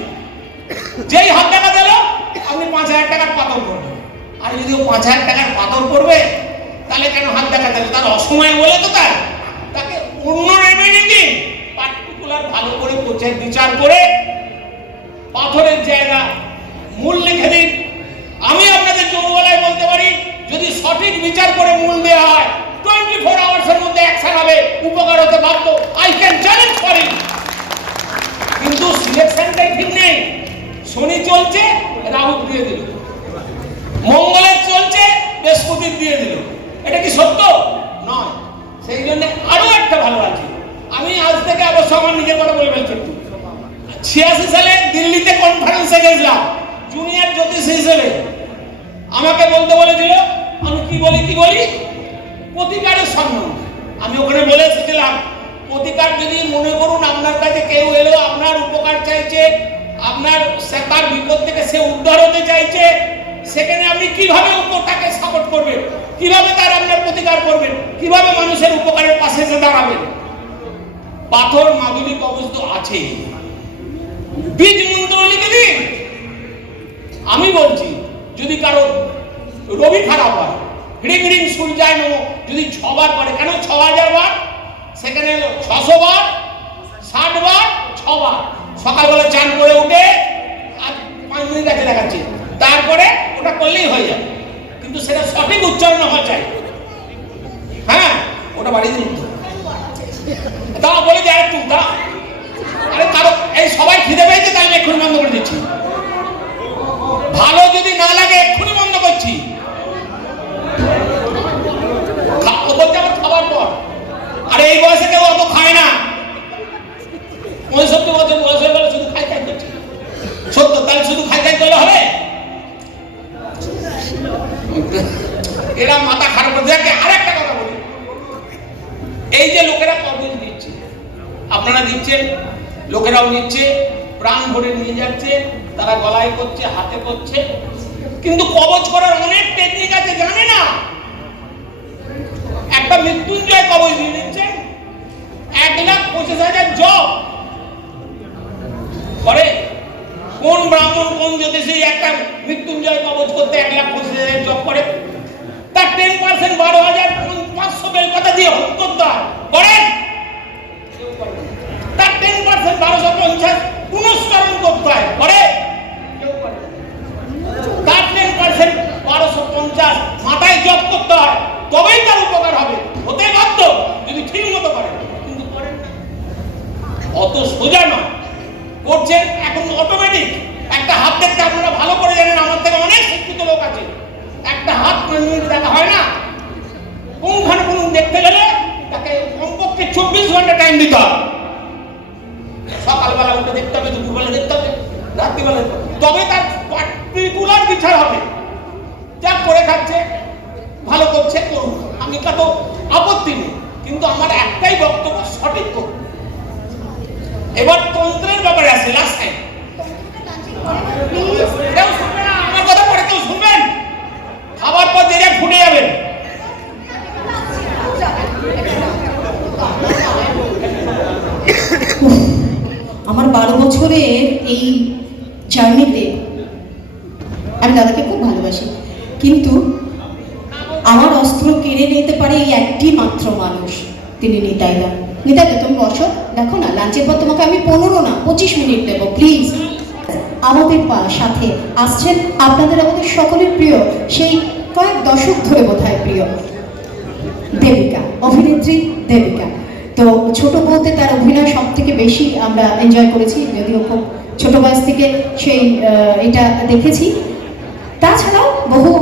যেই হাত টাকা দিল, আপনি 5000 টাকার পাথর করবেন। আর যদি ও 5000 টাকার পাথর করবে, তাহলে কেন হাত দেখা দিল? তার অসময় বলে তো তাকে অন্য রেমেডি দিন। পার্টিকুলার ভালো করে বিচার করে পাথরের জায়গা মূল লিখে দিন। আমি আপনাদের জন্মবেলায় বলতে পারি, যদি সঠিক বিচার করে মূল দেওয়া হয়, 24 আওয়ার্সের মধ্যে অ্যাকশন হবে, উপকার হতে বাধ্য। I can challenge for it. কিন্তু সিলেকশনটাই ঠিক নেই। শনি চলছে, রাহু দিয়ে দিল, মঙ্গলের চলছে, বৃহস্পতি দিয়ে দিল। এটা কি সত্য নয়? সেই জন্য আরো একটা ভালো আছে। আমি আজ থেকে অবশ্য আমার নিজের কথা বলে ফেলছি। 86 সালে দিল্লিতে কনফারেন্সে গেছিলাম জুনিয়র জ্যোতিষ হিসেবে। আমাকে বলতে বলেছিল, আমি কি বলি প্রতিকারের সম্মান। আমি ওখানে বলে এসেছিলাম, প্রতিকার যদি মনে করুন আপনার কাছে কেউ এলো, আপনার উপকার চাইছে, আপনার তার বিপদ থেকে সে উদ্ধার হতে চাইছে, সেখানে আপনি কিভাবে তাকে সাপোর্ট করবেন, কিভাবে তার আপনার প্রতিকার করবেন, কিভাবে মানুষের উপকারের পাশে এসে দাঁড়াবেন। পাথর মাদুলি কবজ তো আছে, বীজ মন্ত্র লিখে দিন। আমি বলছি, যদি কারো রবি খারাপ হয়, হ্রিং হ্রিং সূর্যায় নমঃ যদি 6 বার করে, কেন 6000 বার? সেখানে 600 বার, 60 বার, 6 বার। সকালবেলা চান করে উঠে আর 5 মিনিট আগে দেখাচ্ছে, তারপরে ওটা করলেই হয়ে যাবে। কিন্তু সেটা সঠিক উচ্চারণ হওয়া চাই। হ্যাঁ, ওটা বাড়ি দিন তো দাও, বলে যায় একটু দাও। আরে কারো এই সবাই খিদে পেয়েছে, তাই আমি এক্ষুনি বন্ধ করে দিচ্ছি। ভালো যদি না লাগে এক্ষুনি বন্ধ করছি। বলতে আমার খাবার পর। আরে এই বয়সে কেউ অত খায় না। 65 বছর বয়স হয়ে গেলে শুধু খাই করছে। সত্য, তাহলে শুধু খাই করলে হবে? এরা মাথা খারাপ করে দেখে। আরেকটা কথা বলি, এই যে লোকেরা কবজ দিচ্ছে, আপনারা দিচ্ছেন, লোকেরাও নিচ্ছে, প্রাণ ভরে নিয়ে যাচ্ছে, তারা গলায় করছে, হাতে করছে, কিন্তু কবজ করার অনেক টেকনিক আছে, জানে না। একটা মৃত্যুঞ্জয় কবজ দিয়ে দিচ্ছেন, 1,25,000 জপ করে। কোন ব্রাহ্মণ, কোন জ্যোতিষী একটা মৃত্যুঞ্জয় কবজ করতে 1,25,000 জপ করে? তার 10% 12,500 বেলপাতা দিয়ে হোম করতে হয়, করেন? তার 10% 1250 পুনস্করণ করতে হয়, করে? তার 10% 1250 মাথায় জপ করতে হয়, তবেই তার উপকার হবে, হতে বাধ্য যদি ঠিক মতো করেন। কিন্তু করেন না, অত সোজা নয়। করছেন এখন অটোমেটিক। একটা হাত দেখতে আপনারা ভালো করে জানেন, আমার থেকে অনেক শিক্ষিত লোক আছে, একটা হাত দেখা হয় না। কোনখানে কোন দেখতে গেলে তাকে কমপক্ষে 24 ঘন্টা টাইম দিতে হবে। সকালবেলা উঠে দেখতে হবে, দুপুরবেলা দেখতে হবে, রাত্রিবেলা, তবে তার পার্টিকুলার বিচার হবে। যা করে খাচ্ছে ভালো। করছে করুন, আমি তো আপত্তি নেই, কিন্তু আমার একটাই বক্তব্য, সঠিক করুন। এবার তন্ত্রের ব্যাপারে আসে, লাস্ট টাইম কেউ শুনবে না, আমার কথা পরে কেউ শুনবেন, খাবার পর যে ফুটে যাবেন। আমার 12 বছরের এই জার্নিতে আমি দাদাকে খুব ভালোবাসি, কিন্তু আমার অস্ত্র কেড়ে নিতে পারে এই একটি মাত্র মানুষ, তিনি নিতাইদা। নিতাইদা তুমি বসো, দেখো না লাঞ্চের পর তোমাকে আমি 15 না 25 মিনিট দেবো প্লিজ। আমাদের সাথে আসছেন আপনাদের আমাদের সকলের প্রিয়, সেই কয়েক দশক ধরে বোধহয় প্রিয় দেবিকা, অভিনেত্রী দেবিকা। তো ছোট বলতে তার অভিনয় সব থেকে বেশি আমরা এনজয় করেছি, যদিও খুব ছোট বয়স থেকে সেই এটা দেখেছি। তাছাড়াও বহু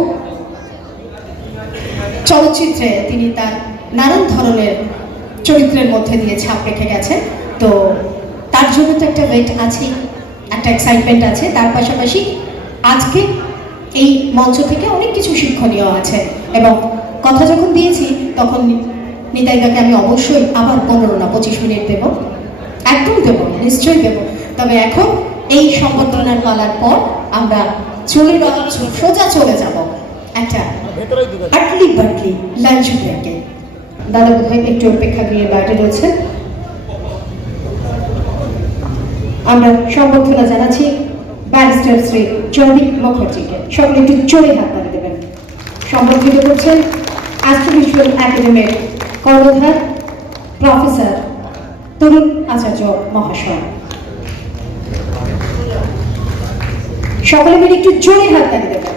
চলচ্চিত্রে তিনি তার নানান ধরনের চরিত্রের মধ্যে দিয়ে ছাপ রেখে গেছেন। তো তার জন্য তো একটা ওয়েট আছে, একটা এক্সাইটমেন্ট আছে। তার পাশাপাশি আজকে এই মঞ্চ থেকে অনেক কিছু শিক্ষণীয় আছে, এবং কথা যখন দিয়েছি তখন নিতাইদাকে আমি অবশ্যই আবার 15 না 25 মিনিট দেব, একদম দেব, নিশ্চয়ই দেব। তবে এখন এই সম্বর্ধনার পালার পর আমরা সোজা চলে যাব একটা আটলি বাটলি লাঞ্চ ব্রেকে। দাদা বোধহয় একটু অপেক্ষা গিয়ে বাইরে রয়েছে। আমরা সম্বর্ধনা জানাচ্ছি ব্যারিস্টার শ্রী জয়দীপ মুখার্জিকে। সকলে একটু জোরে হাত তালি দেবেন। সম্বর্ধিত করছেন অ্যাস্ট্রোভিজুয়াল একাডেমির কর্ণধার প্রফেসর তরুণ আচার্য মহাশয়। সকলে মিলে একটু জোরে হাত তালি দেবেন।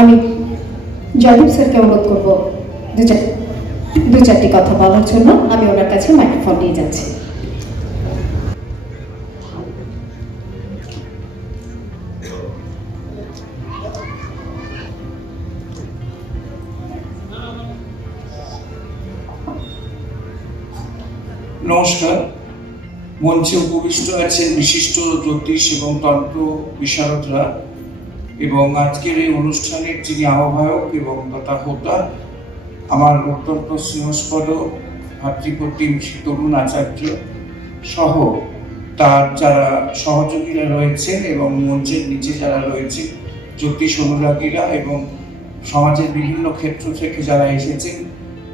আমি জয়দীপ স্যারকে অনুরোধ করবো দু চারটি কথা বলার জন্য। আমি ওনার কাছে মাইক্রোফোন নিয়ে যাচ্ছি। নমস্কার। মঞ্চে উপবিষ্ট আছেন বিশিষ্ট জ্যোতিষ এবং তন্ত্র বিশারদরা, এবং আজকের এই অনুষ্ঠানের যিনি আহ্বায়ক এবং তথা হোতা, আমার অত্যন্ত স্নেহস্পদ ভাতৃপ্রতিম তরুণ আচার্য সহ তার যারা সহযোগীরা রয়েছেন এবং মঞ্চের নিচে যারা রয়েছে জ্যোতিষ অনুরাগীরা এবং সমাজের বিভিন্ন ক্ষেত্র থেকে যারা এসেছেন,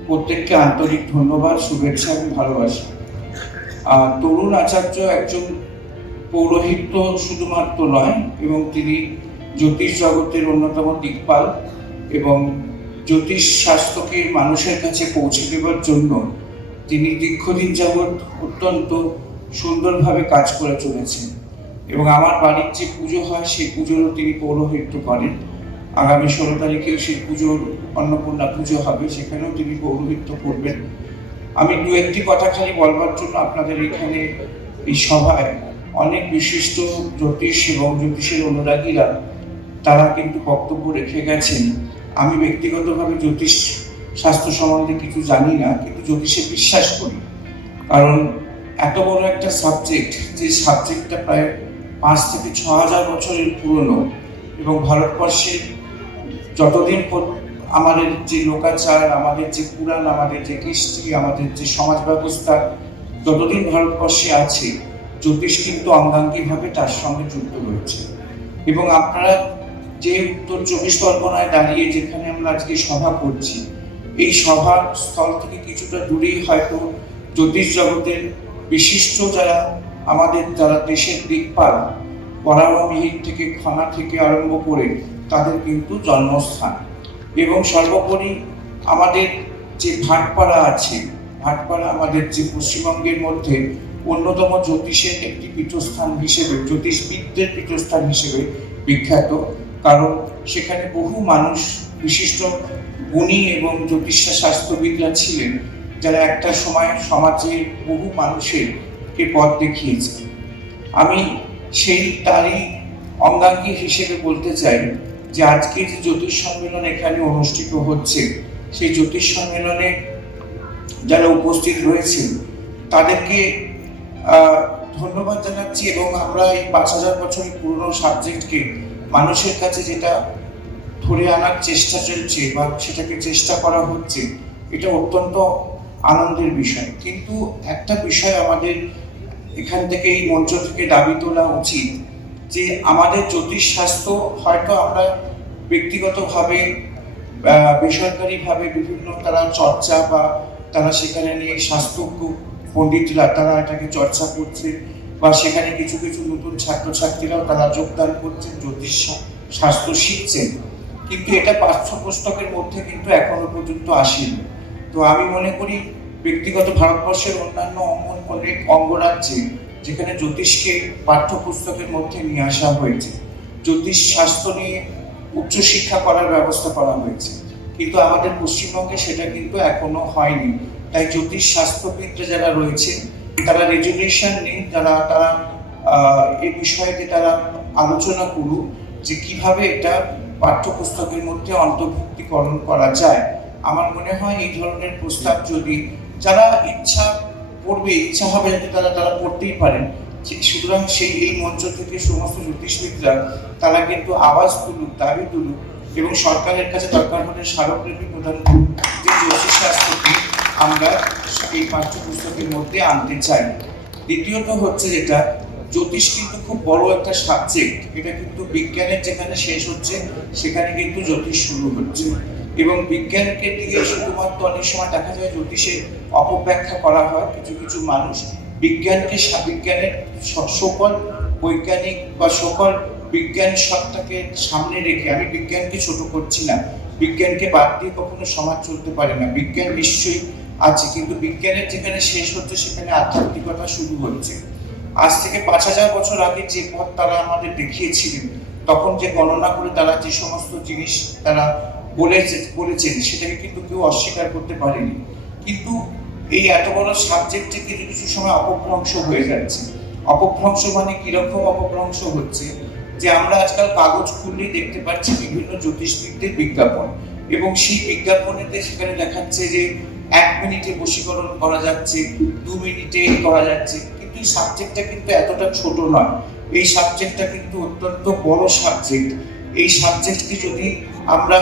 প্রত্যেককে আন্তরিক ধন্যবাদ, শুভেচ্ছা এবং ভালোবাসা। তরুণ আচার্য একজন পৌরোহিত্য শুধুমাত্র নয়, এবং তিনি জ্যোতিষ জগতের অন্যতম দিকপাল, এবং জ্যোতিষ শাস্ত্রকে মানুষের কাছে পৌঁছে দেওয়ার জন্য তিনি দীর্ঘদিন যাবৎ অত্যন্ত সুন্দরভাবে কাজ করে চলেছেন। এবং আমার বাড়ির যে পুজো হয় সেই পুজোরও তিনি পৌরোহিত্য করেন। আগামী 16 তারিখেও সেই পুজোর অন্নপূর্ণা পুজো হবে, সেখানেও তিনি পৌরোহিত্য করবেন। আমি দু একটি কথা খালি বলবার জন্য আপনাদের এখানে এই সভায় অনেক বিশিষ্ট জ্যোতিষ এবং জ্যোতিষের অনুরাগীরা তারা কিন্তু বক্তব্য রেখে গেছেন। আমি ব্যক্তিগতভাবে জ্যোতিষ শাস্ত্র সম্বন্ধে কিছু জানি না, কিন্তু জ্যোতিষে বিশ্বাস করি। কারণ এত বড় একটা সাবজেক্ট, যে সাবজেক্টটা প্রায় 5 থেকে 6,000 বছরের পুরনো, এবং ভারতবর্ষে যতদিন আমাদের যে লোকাচার, আমাদের যে পুরাণ, আমাদের যে কৃষ্টি, আমাদের যে সমাজ ব্যবস্থা যতদিন ভারতবর্ষে আছে, জ্যোতিষ কিন্তু অঙ্গাঙ্গিভাবে তার সঙ্গে যুক্ত রয়েছে। এবং আপনারা যে উত্তর 24 পরগনায় দাঁড়িয়ে যেখানে আমরা আজকে সভা করছি, এই সভা স্থল থেকে কিছুটা দূরেই হয়তো জ্যোতিষ জগতের বিশিষ্ট যারা আমাদের যারা দেশের দিকপাল, পরামহির থেকে খনা থেকে আরম্ভ করে তাদের কিন্তু জন্মস্থান। এবং সর্বোপরি আমাদের যে ভাটপাড়া আছে, ভাটপাড়া আমাদের যে পশ্চিমবঙ্গের মধ্যে অন্যতম জ্যোতিষের একটি পীঠস্থান হিসেবে, জ্যোতিষবিদদের পীঠস্থান হিসেবে বিখ্যাত। কারণ সেখানে বহু মানুষ, বিশিষ্ট গুণী এবং জ্যোতিষা শাস্ত্রবিদরা ছিলেন, যারা একটা সময় সমাজে বহু মানুষকে পথ দেখিয়েছে। আমি তারই অঙ্গাঙ্গী হিসেবে বলতে চাই যে আজকে যে জ্যোতিষ সম্মেলন এখানে অনুষ্ঠিত হচ্ছে, সেই জ্যোতিষ সম্মেলনে যারা উপস্থিত রয়েছেন তাদেরকে ধন্যবাদ জানাচ্ছি। এবং আমরা এই 5000 বছরের পুরনো সাবজেক্টকে মানুষের কাছে যেটা ধরে আনার চেষ্টা চলছে বা সেটাকে চেষ্টা করা হচ্ছে, এটা অত্যন্ত আনন্দের বিষয়। কিন্তু একটা বিষয় আমাদের এখান থেকে, এই মঞ্চ থেকে দাবি তোলা উচিত যে আমাদের জ্যোতিষ শাস্ত্র হয়তো আমরা ব্যক্তিগতভাবে, বেসরকারিভাবে বিভিন্ন তারা চর্চা বা তারা সেখানে নিয়ে শাস্ত্রজ্ঞ পণ্ডিতরা তারা এটাকে চর্চা করছে, বা সেখানে কিছু কিছু নতুন ছাত্রছাত্রীরাও তারা যোগদান করছেন, জ্যোতিষ শাস্ত্র শিখছেন, কিন্তু এটা পাঠ্যপুস্তকের মধ্যে কিন্তু এখনো পর্যন্ত আসেনি। তো আমি মনে করি ব্যক্তিগত ভারতবর্ষের অন্যান্য অনেক অঙ্গরাজ্যে যেখানে জ্যোতিষকে পাঠ্যপুস্তকের মধ্যে নিয়ে আসা হয়েছে, জ্যোতিষ শাস্ত্র নিয়ে উচ্চশিক্ষা করার ব্যবস্থা করা হয়েছে, কিন্তু আমাদের পশ্চিমবঙ্গে সেটা কিন্তু এখনো হয়নি। তাই জ্যোতিষ শাস্ত্রবিদরা যারা রয়েছেন তারা রেজুলেশন নিন, তারা এই বিষয়কে তারা আলোচনা করুক যে কিভাবে এটা পাঠ্যপুস্তকের মধ্যে অন্তর্ভুক্তিকরণ করা যায়। আমার মনে হয় এই ধরনের প্রস্তাব যদি যারা ইচ্ছা হবে যাতে তারা করতেই পারেন। সুতরাং এই মঞ্চ থেকে সমস্ত জ্যোতিষবিদরা তারা কিন্তু আওয়াজ তুলুক, দাবি তুলুক এবং সরকারের কাছে দরকার হলে স্মারকলিপি প্রদান করুক যে জ্যোতিষ শাস্ত্রকে আমরা এই পাঠ্যপুস্তকের মধ্যে আনতে চাই। দ্বিতীয়ত হচ্ছে যেটা, জ্যোতিষ কিন্তু খুব বড় একটা সাবজেক্ট, এটা কিন্তু বিজ্ঞানের যেখানে শেষ হচ্ছে সেখানে কিন্তু জ্যোতিষ শুরু হচ্ছে। এবং বিজ্ঞানকে দিয়ে শুধুমাত্র অনেক সময় দেখা যায় জ্যোতিষে অপব্যাখ্যা করা হয়। কিছু কিছু মানুষ বিজ্ঞানের সকল বৈজ্ঞানিক বা সকল বিজ্ঞান সত্তাকে সামনে রেখে, আমি বিজ্ঞানকে ছোট করছি না, বিজ্ঞানকে বাদ দিয়ে কখনো সমাজ চলতে পারে না, বিজ্ঞান নিশ্চয়ই আছে, কিন্তু বিজ্ঞানের যেখানে শেষ হচ্ছে সেখানে আধ্যাত্মিকতা শুরু হচ্ছে। আজ থেকে 5000 বছর আগে যে পথ তারা আমাদের দেখিয়েছিলেন, তখন যে গণনা করে তারা যে সমস্ত জিনিস তারা বলেছেন সেটাকে কিন্তু কেউ অস্বীকার করতে পারেনি। কিন্তু এই এত বড় সাবজেক্টে কিছু কিছু সময় অপভ্রংশ হয়ে যাচ্ছে। অপভ্রংশ মানে কিরকম অপভ্রংশ হচ্ছে, যে আমরা আজকাল কাগজ খুললেই দেখতে পাচ্ছি বিভিন্ন জ্যোতিষবিদদের বিজ্ঞাপন, এবং সেই বিজ্ঞাপনেতে সেখানে দেখাচ্ছে যে 1 মিনিটে বশীকরণ করা যাচ্ছে, 2 মিনিটে করা যাচ্ছে, কিন্তু এই সাবজেক্টটা কিন্তু এতটা ছোট নয়। এই সাবজেক্টটা কিন্তু অত্যন্ত বড় সাবজেক্ট। এই সাবজেক্টকে যদি আমরা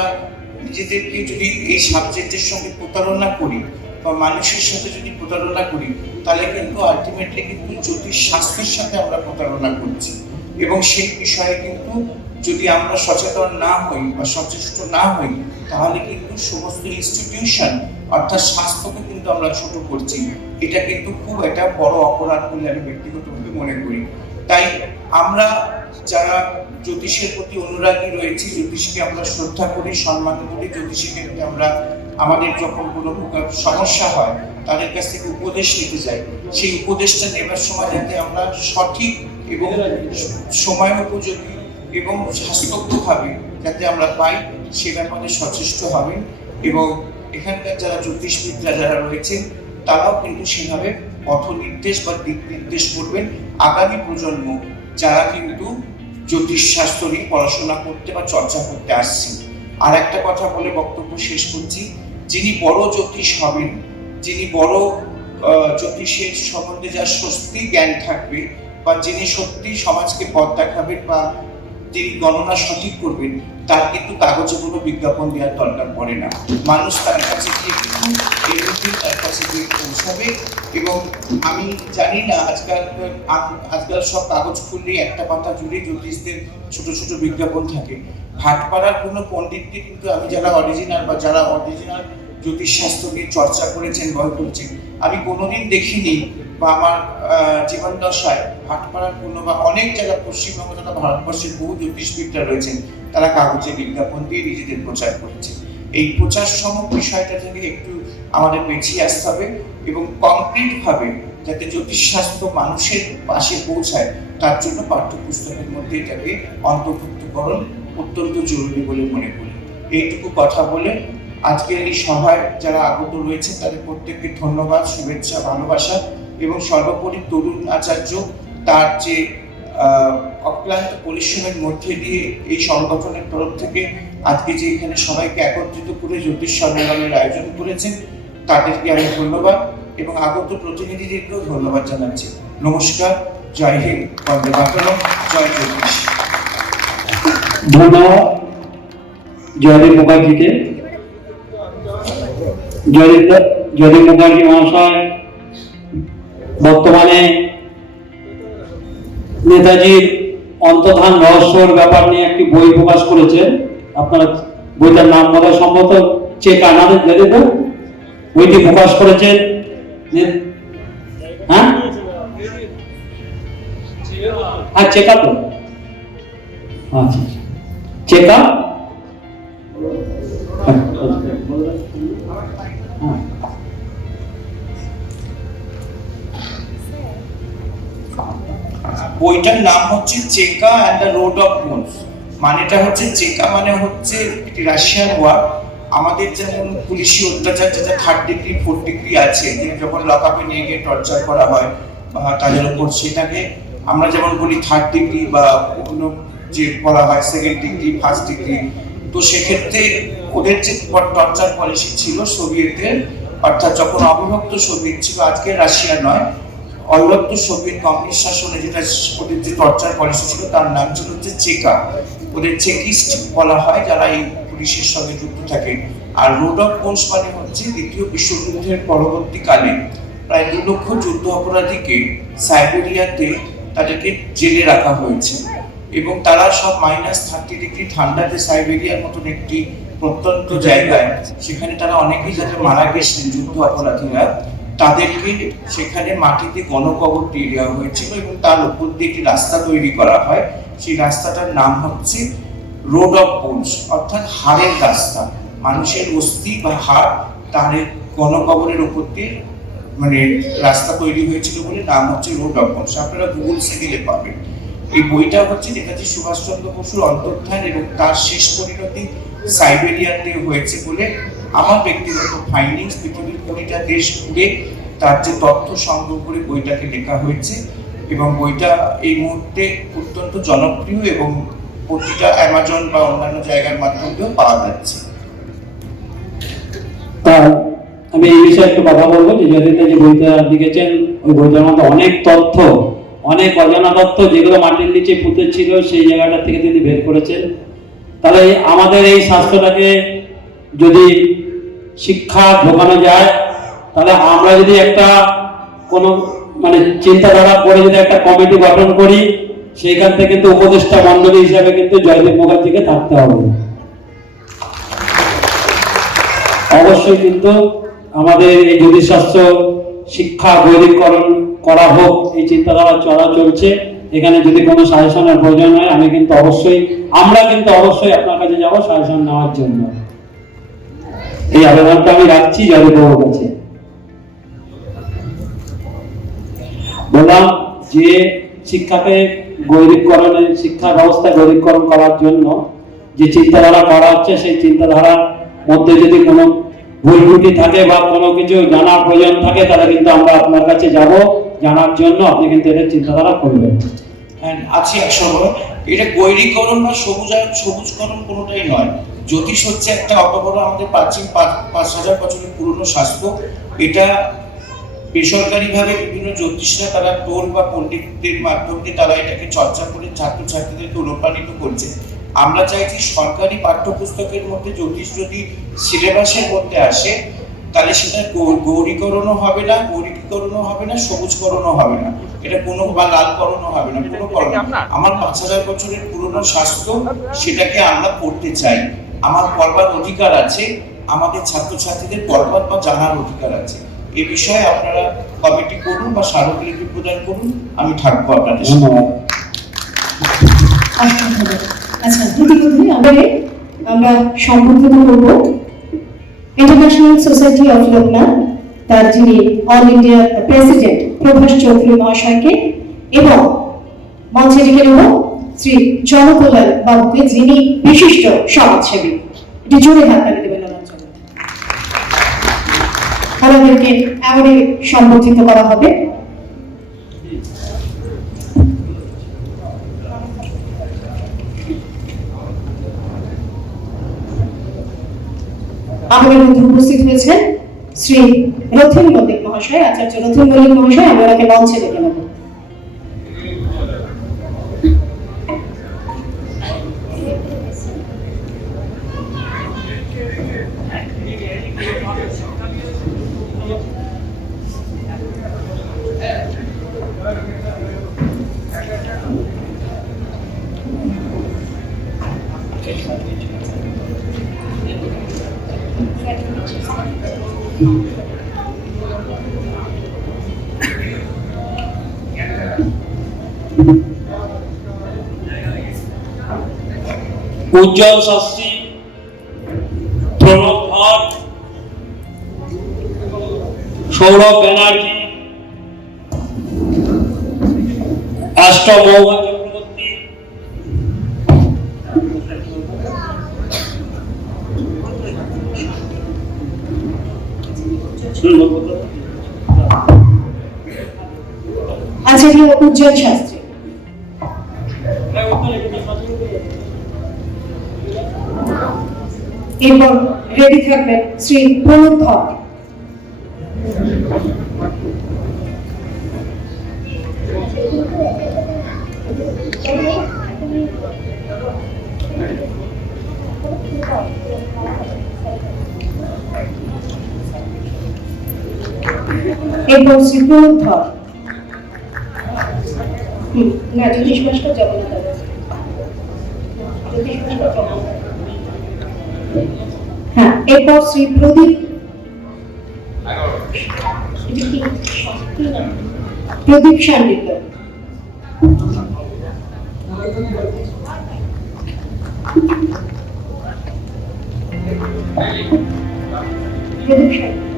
নিজেদেরকে যদি এই সাবজেক্টের সঙ্গে প্রতারণা করি বা মানুষের সাথে যদি প্রতারণা করি, তাহলে কিন্তু আলটিমেটলি কিন্তু জ্যোতিষ শাস্ত্রের সাথে আমরা প্রতারণা করছি। এবং সেই বিষয়ে কিন্তু যদি আমরা সচেতন না হই বা সচেষ্ট না হই, তাহলে কিন্তু সমস্ত ইনস্টিটিউশন অর্থাৎ স্বাস্থ্যকে কিন্তু আমরা ছোট করছি। এটা কিন্তু খুব একটা বড় অপরাধ বলে আমি ব্যক্তিগতভাবে মনে করি। তাই আমরা যারা জ্যোতিষের প্রতি অনুরাগী রয়েছি, জ্যোতিষকে আমরা শ্রদ্ধা করি, সম্মান করি, জ্যোতিষের ক্ষেত্রে আমরা আমাদের যখন কোনো প্রকার সমস্যা হয় তাদের কাছ থেকে উপদেশ নিতে যাই, সেই উপদেশটা নেবার সময় যাতে আমরা সঠিক এবং সময় উপযোগী এবং স্বাস্থ্যজ্ঞভাবে যাতে আমরা পাই, সে ব্যাপারে সচেষ্ট হবেন। এবং এখানকার যারা জ্যোতিষবিদরা যারা রয়েছেন তারাও কিন্তু সেভাবে পথ নির্দেশ বা দিক নির্দেশ করবেন আগামী প্রজন্ম যারা কিন্তু জ্যোতিষ শাস্ত্র নিয়ে পড়াশোনা করতে বা চর্চা করতে আসছে। আর একটা কথা বলে বক্তব্য শেষ করছি, যিনি বড় জ্যোতিষ হবেন, যিনি বড় জ্যোতিষের সম্বন্ধে যার সত্যি জ্ঞান থাকবে বা যিনি সত্যি সমাজকে পথ দেখাবেন বা যিনি গণনা সঠিক করবেন, তার কিন্তু কাগজে কোনো বিজ্ঞাপন দেওয়ার দরকার পড়ে না। মানুষ তার কাছে গিয়ে কিন্তু তার কাছে গিয়ে পৌঁছাবে। এবং আমি জানি না আজকাল সব কাগজ খুললেই একটা পাতা জুড়ে জ্যোতিষদের ছোট ছোট বিজ্ঞাপন থাকে। ভাটপাড়ার কোনো পণ্ডিতকে কিন্তু আমি যারা অরিজিনাল জ্যোতিষ শাস্ত্র নিয়ে চর্চা করেছেন, বই করেছেন, আমি কোনোদিন দেখিনি বা আমার জীবন দশায় ভাটপাড়ার কোনো বা অনেক জায়গা পশ্চিমবঙ্গ তথা ভারতবর্ষের বহু জ্যোতিষবিদরা রয়েছেন, তারা কাগজে বিজ্ঞাপন দিয়ে নিজেদের প্রচার করেছেন। এই প্রচার সমক বিষয়টা থেকে একটু আমাদের পেছিয়ে আসতে হবে এবং কমপ্লিটভাবে যাতে জ্যোতিষশাস্ত্র মানুষের পাশে পৌঁছায়, তার জন্য পাঠ্যপুস্তকের মধ্যে এটাকে অন্তর্ভুক্তকরণ অত্যন্ত জরুরি বলে মনে করি। এইটুকু কথা বলে আজকের এই সভায় যারা আগত রয়েছে তাদের প্রত্যেককে ধন্যবাদ, শুভেচ্ছা, ভালোবাসা এবং সর্বোপরি তরুণ আচার্য তার যে অক্লান্ত পরিশ্রমের মধ্যে দিয়ে এই সংগঠনের তরফ থেকে আজকে যে এখানে সবাইকে একত্রিত করে জ্যোতিষ সম্মেলনের আয়োজন করেছেন তাদেরকে আমি ধন্যবাদ এবং আগত প্রতিনিধিদেরকেও ধন্যবাদ জানাচ্ছি। নমস্কার, জয় হিন্দ, বন্দে মাতরম, জয় জ্যোতিষ। ধন্যবাদ জয়দীপ মুখার্জিকে। জয়দীপ মুখার্জি মহাশয় বর্তমানে নেতাজির অন্তর্ধান রহস্যর ব্যাপার নিয়ে একটি বই প্রকাশ করেছেন। আপনারা বইটার নাম বলা সম্ভবত চেকা নামে জানেন, বইটি প্রকাশ করেছেন। হ্যাঁ হ্যাঁ, চেকা তো আচ্ছা, চেকা বইটার নাম হচ্ছে Cheka and the Road of Bones. মানেটা হচ্ছে চেকা মানে হচ্ছে একটি রাশিয়ান ওয়ার্ড। আমাদের যেমন পুলিশি অত্যাচার যেটা 3rd ডিগ্রি 4th ডিগ্রি আছে, যে যখন লকআপে নিয়ে গিয়ে টর্চার করা হয় বা তাদের উপর, সেটাকে আমরা যেমন বলি 3rd ডিগ্রি বা অন্য যে বলা হয় 2nd ডিগ্রি 1st ডিগ্রি। তো সেক্ষেত্রে ওদের যে টর্চার পলিসি ছিল সোভিয়েতের, অর্থাৎ যখন অবিভক্ত সোভিয়েত ছিল, আজকে রাশিয়া নয়, অবিভক্ত সোভিয়েত কমিউনিস্ট শাসনে যেটা ওদের যে টর্চার পলিসি ছিল তার নাম ছিল হচ্ছে চেকা। ওদের চেকিস্ট বলা হয় যারা এই পুলিশের সঙ্গে যুক্ত থাকে। আর রোড অফ বোনস মানে হচ্ছে দ্বিতীয় বিশ্বযুদ্ধের পরবর্তীকালে প্রায় 2 লক্ষ যুদ্ধ অপরাধীকে সাইবেরিয়াতে তাদেরকে জেলে রাখা হয়েছে এবং তারা সব -30 ডিগ্রি ঠান্ডাতে সাইবেরিয়ার মতন একটি প্রত্যন্ত জায়গায়, সেখানে তারা অনেকেই যাদের মারা গেছেন যুদ্ধ অপরাধীরা, তাদেরকে সেখানে মাটিতে গণকবর দিয়ে দেওয়া হয়েছিল এবং তার উপর দিয়ে একটি রাস্তা তৈরি করা হয়। সেই রাস্তাটার নাম হচ্ছে রোড অফ বোনস, অর্থাৎ হাড়ের রাস্তা। মানুষের অস্থি বা হাড় তার গণকবরের উপর দিয়ে মানে রাস্তা তৈরি হয়েছিল বলে নাম হচ্ছে রোড অফ বোনস। আপনারা গুগলসে গেলে পাবেন। এই বইটা হচ্ছে নেতাজি সুভাষচন্দ্র বসুর অন্তর্ধান এবং তার শেষ পরিণতি সাইবেরিয়াতে হয়েছে বলে আমার ব্যক্তিগত ফাইন্ডিংস। পৃথিবীর কোনটা দেশ ঘুরে তার যে তথ্য সংগ্রহ করে বইটাকে লেখা হয়েছে এবং বইটা এই মুহূর্তে অত্যন্ত জনপ্রিয় এবং প্রতিটা অ্যামাজন বা অন্যান্য জায়গার মাধ্যমেও পাওয়া যাচ্ছে। আমি এই বিষয়ে একটু কথা বলবো যে যদিতে যে বইটা লিখেছেন ওই বইটার মধ্যে অনেক তথ্য, অনেক অজানা তথ্য যেগুলো মাটির নিচে পুঁতে ছিল সেই জায়গাটা থেকে তিনি বের করেছেন। তাহলে আমাদের এই স্বাস্থ্যটাকে যদি শিক্ষা ঢোকানো যায়, তাহলে আমরা যদি একটা কোনো মানে চিন্তাধারা করে যদি একটা কমিটি গঠন করি, সেইখান থেকে কিন্তু উপদেষ্টা মন্ডলী হিসাবে কিন্তু জয়দীপ মুখার্জিকে থাকতে হবে। অবশ্যই কিন্তু আমাদের এই জ্যোতিষশাস্ত্র শিক্ষা বৈদিকরণ করা হোক, এই চিন্তাধারা চলছে। এখানে যদি কোনো সাজেশনের প্রয়োজন হয় আমরা কিন্তু অবশ্যই আপনার কাছে যাবো সাজেশন নেওয়ার জন্য। এই আবেদনটা আমি রাখছি জয়দীপ বাবুর কাছে। বললাম যে শিক্ষাকে গৈরিকরণের, শিক্ষা ব্যবস্থা গৈরিকরণ করার জন্য যে চিন্তাধারা করা হচ্ছে, সেই চিন্তাধারার মধ্যে যদি কোনো ভুল ত্রুটি থাকে বা কোনো কিছু জানার প্রয়োজন থাকে, তাহলে কিন্তু আমরা আপনার কাছে যাব জানার জন্য। আপনি কিন্তু এটা চিন্তাধারা করবেন। আছে একসময় এটা গৈরিকরণ বা সবুজকরণ কোনোটাই নয়। জ্যোতিষ হচ্ছে একটা অপবড় আমাদের প্রাচীন 5000 বছরের পুরনো শাস্ত্র। এটা বেসরকারিভাবে বিভিন্ন জ্যোতিষরা তারা টোল বা পণ্ডিতদের মাধ্যমে তারা এটাকে চর্চা করে ছাত্রছাত্রীদেরকে অনুপ্রাণিত করছে। আমরা চাইছি সরকারি পাঠ্যপুস্তকের মধ্যে জ্যোতিষ যদি সিলেবাসের মধ্যে আসে, তাহলে সেটা গৌরীকরণও হবে না, গৌরীকরণও হবে না, সবুজকরণও হবে না, এটা কোনো বা লালকরণও হবে না, কোনো করণ। আমার 5000 বছরের পুরনো শাস্ত্র, সেটাকে আমরা পড়তে চাই। আমার পড়বার অধিকার আছে, আমাদের ছাত্রছাত্রীদের পড়বার বা জানার অধিকার আছে। এই বিষয়ে আপনারা কমিটি করুন বা স্মারকলিপি প্রদান করুন, আমি থাকবো আপনাদের সাথে। আচ্ছা, ইতিমধ্যে আমরা সম্বোধন করব ইন্টারন্যাশনাল সোসাইটি অফ লোকনাথ, তার যিনি all India president Prabhas Chowdhury মহাশয়কে, এবং মঞ্চে ডেকে নেব শ্রী জনকল্যাণ বাবুকে, যিনি বিশিষ্ট সমাজসেবী। এটি জোরে হাততালি দেবেন ওনার জন্য। ওনাদেরকে অ্যাওয়ার্ডে সম্বর্ধিত করা হবে। আমাদের মধ্যে উপস্থিত হয়েছেন শ্রী রথীন মল্লিক মহাশয়, আচার্য রথীন মল্লিক মহাশয়। আমি ওনাকে মঞ্চে ডেকে নেব। উজ্জ্বল শাস্ত্রী, প্রণব ভাট, সৌরভ ব্যানার্জি, মৌমা চক্রবর্তী, আচার্য উজ্জ্বল শাস্ত্রী, এরপর রেডি থাকবেন শ্রী প্রণব ভাট। এরপর শ্রী প্রণব ভাট। না, জ্যোতিষ ভাস্কর জগন্নাথ, জ্যোতিষ ভাস্কর জগন্নাথ। হ্যাঁ, এরপর শ্রী প্রদীপ, প্রদীপ সান্ডিল্য। প্রদীপ সান্ডিল্য।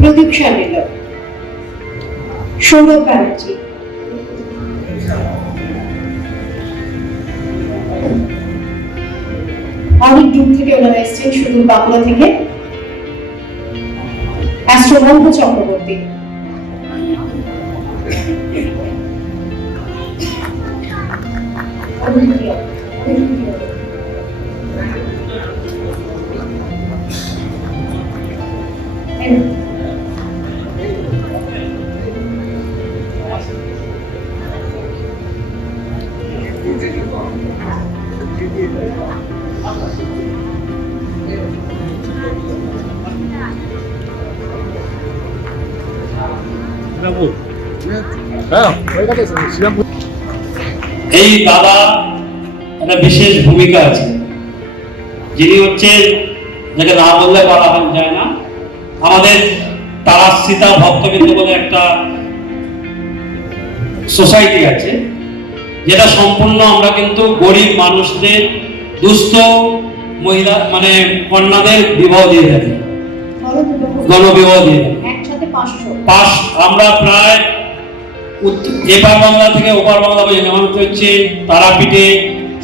প্রদীপ সান্ডিল্য, সৌরভ ব্যানার্জি, অনেক দূর থেকে ওনারা এসেছেন, সুদূর বাঁকুড়া থেকে। অ্যাস্ট্রোমঙ্গ চক্রবর্তী, এই দাদা একটা বিশেষ ভূমিকা আছে, যিনি হচ্ছে যাকে না বললে বলা যায় না, আমাদের তারাশ্রিতা ভক্তবৃন্দ বলে একটা সোসাইটি আছে, যেটা সম্পূর্ণ আমরা কিন্তু গরিব মানুষদের, দুস্থ মহিলা মানে কন্যাদের বিবাহ দিয়ে থাকি, গণবিবাহ দিয়ে থাকি। আমরা প্রায় এপার বাংলা থেকে ওপার বাংলা পর্যন্ত, যেমন হচ্ছে তারাপীঠে,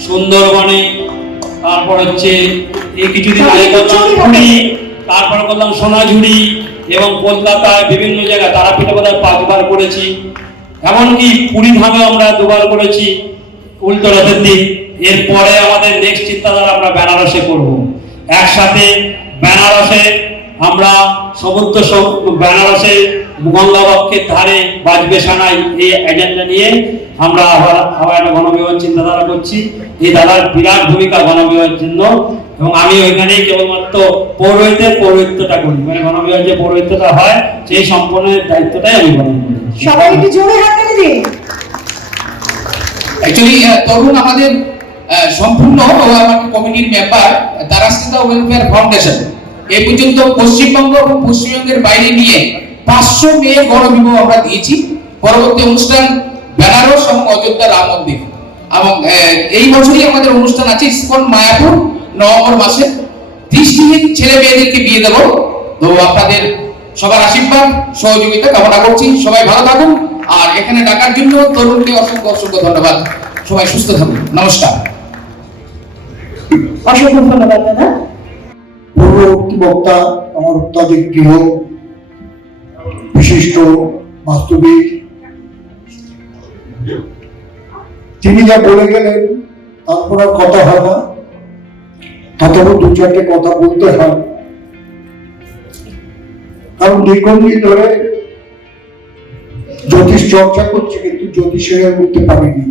সুন্দরবনে, তারপর হচ্ছে এই কিছুদিন আগে করলাম পুরী, তারপর করলাম সোনাঝুরি এবং কলকাতায় বিভিন্ন জায়গায়। তারাপীঠে বোধহয় 5 বার করেছি, এমনকি পুরী ধামে আমরা 2 বার করেছি উল্টো রথের দিন। এরপরে আমাদের নেক্সট চিন্তাধারা আমরা বেনারসে করব। একসাথে বেনারসে আমরা সমুদ্র বেনারসে গঙ্গাবক্ষের ধারে বাজবে সানাই, এই এজেন্ডা নিয়ে আমরা আবার একটা গণবিবাহ চিন্তাধারা করছি। এই দাদার বিরাট ভূমিকা গণবিবাহের জন্য, এবং আমি ওইখানে কেবলমাত্র পৌরোহিত্যটা করি, মানে গণবিবাহের যে পৌরোহিত্যটা হয় সেই সম্পূর্ণ দায়িত্বটাই আমি গ্রহণ করি। সবাই একটু জোরে হাততালি দিন। অ্যাকচুয়ালি তরুণ আমাদের সম্পূর্ণ আমাদের কমিটির মেম্বার তারাশ্রিতা ওয়েলফেয়ার ফাউন্ডেশন এই পর্যন্ত পশ্চিমবঙ্গ এবং পশ্চিমবঙ্গের বাইরে নিয়ে 500 মেয়ের গণবিবাহ আমরা দিয়েছি। পরবর্তী অনুষ্ঠান বেনারস এবং অযোধ্যা রাম মন্দির। এবং এই বছরই আমাদের অনুষ্ঠান আছে ইসকন মায়াপুর নভেম্বর মাসে। দৃষ্টিহীন ছেলে মেয়েদেরকে বিয়ে দেব। তো আপনাদের সবার আশীর্বাদ সহযোগিতা কামনা করছি। সবাই ভালো থাকুন, আর এখানে ডাকার জন্য তরুণকে অসংখ্য অসংখ্য ধন্যবাদ। সবাই সুস্থ থাকুন। নমস্কার। অসংখ্য ধন্যবাদ দাদা। পূর্ববর্তী বক্তা আমার অত্যাধিক প্রিয় বিশিষ্ট বাস্তবিক, তিনি যা বলে গেলেন তারপর আর কথা হয় না, তথাপি দু চারটে কথা বলতে হয়, কারণ দীর্ঘদিন ধরে জ্যোতিষ চর্চা করছে কিন্তু জ্যোতিষে উঠতে পারিনি।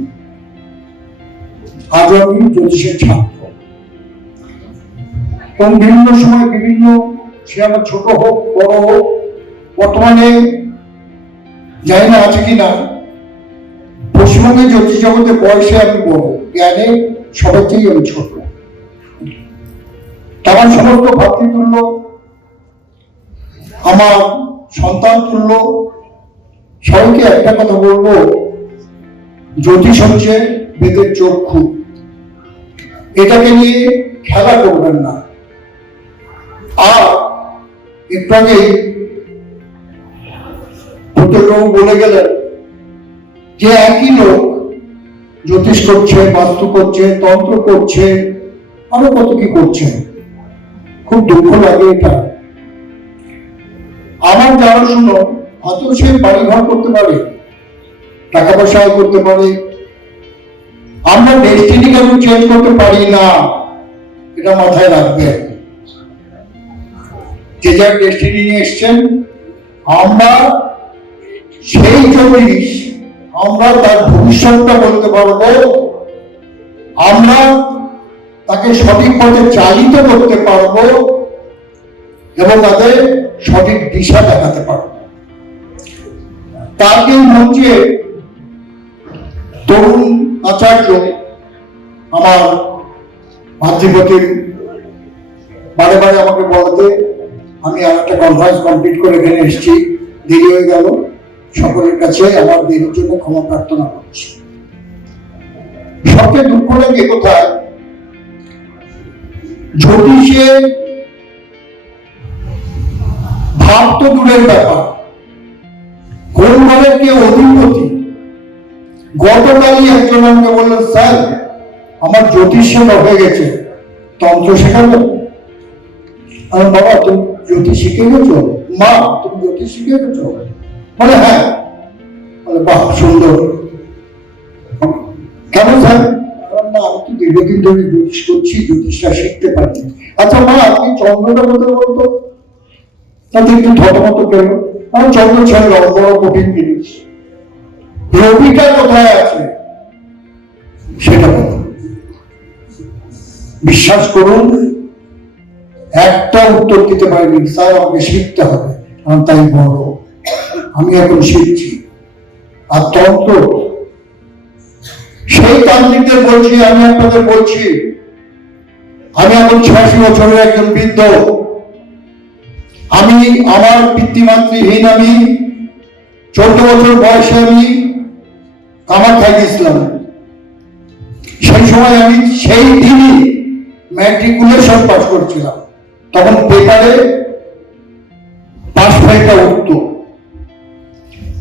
আজ আমি জ্যোতিষের ছাত্র এবং বিভিন্ন সময় বিভিন্ন, সে আমার ছোট হোক বড় হোক, বর্তমানে জানি না আছে কিনা, পশ্চিমবঙ্গের জ্যোতিষ জগতে বয়সে আমি বড়, জ্ঞানে সবার চেয়ে আমি ছোট। আমার সমস্ত ভাতৃতুল্য, আমার সন্তান তুল্য, সবাইকে একটা কথা বলবো, জ্যোতিষ হচ্ছে বেদের চক্ষু, এটাকে নিয়ে খেলা করবেন না। আর একটু আগেই প্রত্যেকবাবু বলে গেলেন যে একই লোক জ্যোতিষ করছে, বাস্তু করছে, তন্ত্র করছে, আরো কত কি করছে। খুব দুঃখ লাগে এটা। আমার যারা শুনো, হয়তো সে বাড়ি ঘর করতে পারে, টাকা পয়সা আয় করতে পারে, আমরা ডেস্টিনি কেন চেঞ্জ করতে পারি না, এটা মাথায় রাখবেন। যে যার ডেস্টিনি নিয়ে এসছেন, আমরা সেই জ্যোতিষ, আমরা তার ভবিষ্যৎটা বলতে পারবো, আমরা তাকে সঠিক পথে চালিত করতে পারবো এবং তাদের সঠিক দিশা দেখাতে পারবো। তাকে মঞ্চে তরুণ আচার্য আমার মাতৃপতির বারে বারে আমাকে বলতে, আমি আর একটা কনফারেন্স কমপ্লিট করে এখানে এসেছি, দেরি হয়ে গেল, সকলের কাছে আমার দেরির জন্য ক্ষমা প্রার্থনা করছি। সবচেয়ে দুঃখ লাগে কোথায়, জ্যোতিষে ভাব তো দূরের ব্যাপার, কোন ঘরের কে অধিপতি। গতকালই একজন আমাকে বললেন, স্যার আমার জ্যোতিষ শেখা হয়ে গেছে, তন্ত্র শেখাবো। আমি, বাবা তুমি জ্যোতিষ শিখে গেছো? মা তুমি জ্যোতিষ শিখে গেছো? বলে হ্যাঁ। বলে বাহ সুন্দর। কেন স্যার? না আমি তো দীর্ঘদিন ধরে জ্যোতিষ করছি, জ্যোতিষটা শিখতে পারি। আচ্ছা মা আপনি চন্দ্রটা কোথায় বলতো? তাতে একটু থতমত পেল। আমার চন্দ্র ছেড়ে বড় কঠিন জিনিস, রবিটা কোথায় আছে সেটা বলো। বিশ্বাস করুন একটা উত্তর দিতে পারিনি, স্যার আমাকে শিখতে হবে। তাই বড় আমি এখন শিখছি। আর তন্ত্র, সেই তান্ত্রিকদের বলছি, আমি আপনাদের বলছি, আমি এখন 86 বছরের একজন বৃদ্ধ। আমি আমার পিতৃমাতৃহীন, আমি 14 বছর বয়সে আমি কামাখ্যায় গেছিলাম। সেই সময় আমি সেই দিনই ম্যাট্রিকুলেশন পাস করছিলাম, তখন পেপারে পাস ফাইলটা উঠত।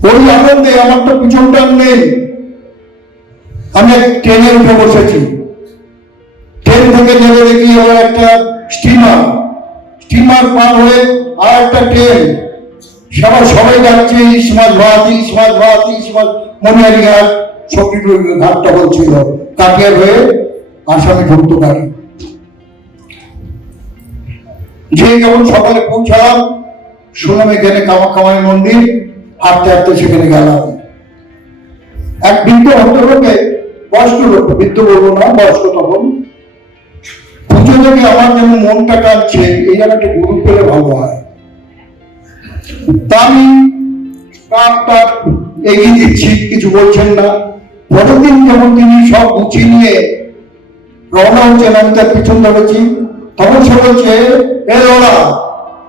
ওই আনন্দে আমার তো পিছনটা নেই, আমি ট্রেনে উঠে বসেছি, ট্রেন থেকে নেমে দেখি আবার একটা স্টিমার পার হয়ে আর একটা ট্রেন, সবাই যাচ্ছে ইসমাজ ভারতী, ইসমাজ ভারতী, ইসমাজ মনিহারি ঘাট, শক্তিপুর ঘাটটা বলছিল, কাটিয়ার হয়ে আসামে ঢুকতো গাড়ি। যে যেমন সকালে পৌঁছালাম, শুনলাম এখানে কামাখ্যা মায়ের মন্দির, হাঁটতে হাঁটতে সেখানে গেলাম। এক বৃদ্ধ ভদ্রলোকে, বয়স্ক লোক, বৃদ্ধ বলবো না, বয়স্ক, তখন পুজো থেকে আমার যেন মনটা টানছে, এই যেন একটা গুরু পেলে ভালো হয়। তা আমি এগিয়ে দিচ্ছি, কিছু বলছেন না। পরের দিন যখন তিনি সব গুছিয়ে নিয়ে রওনা হচ্ছেন, আমি তার পিছন ধরেছি, তখন সে বলছে, এ লড়া,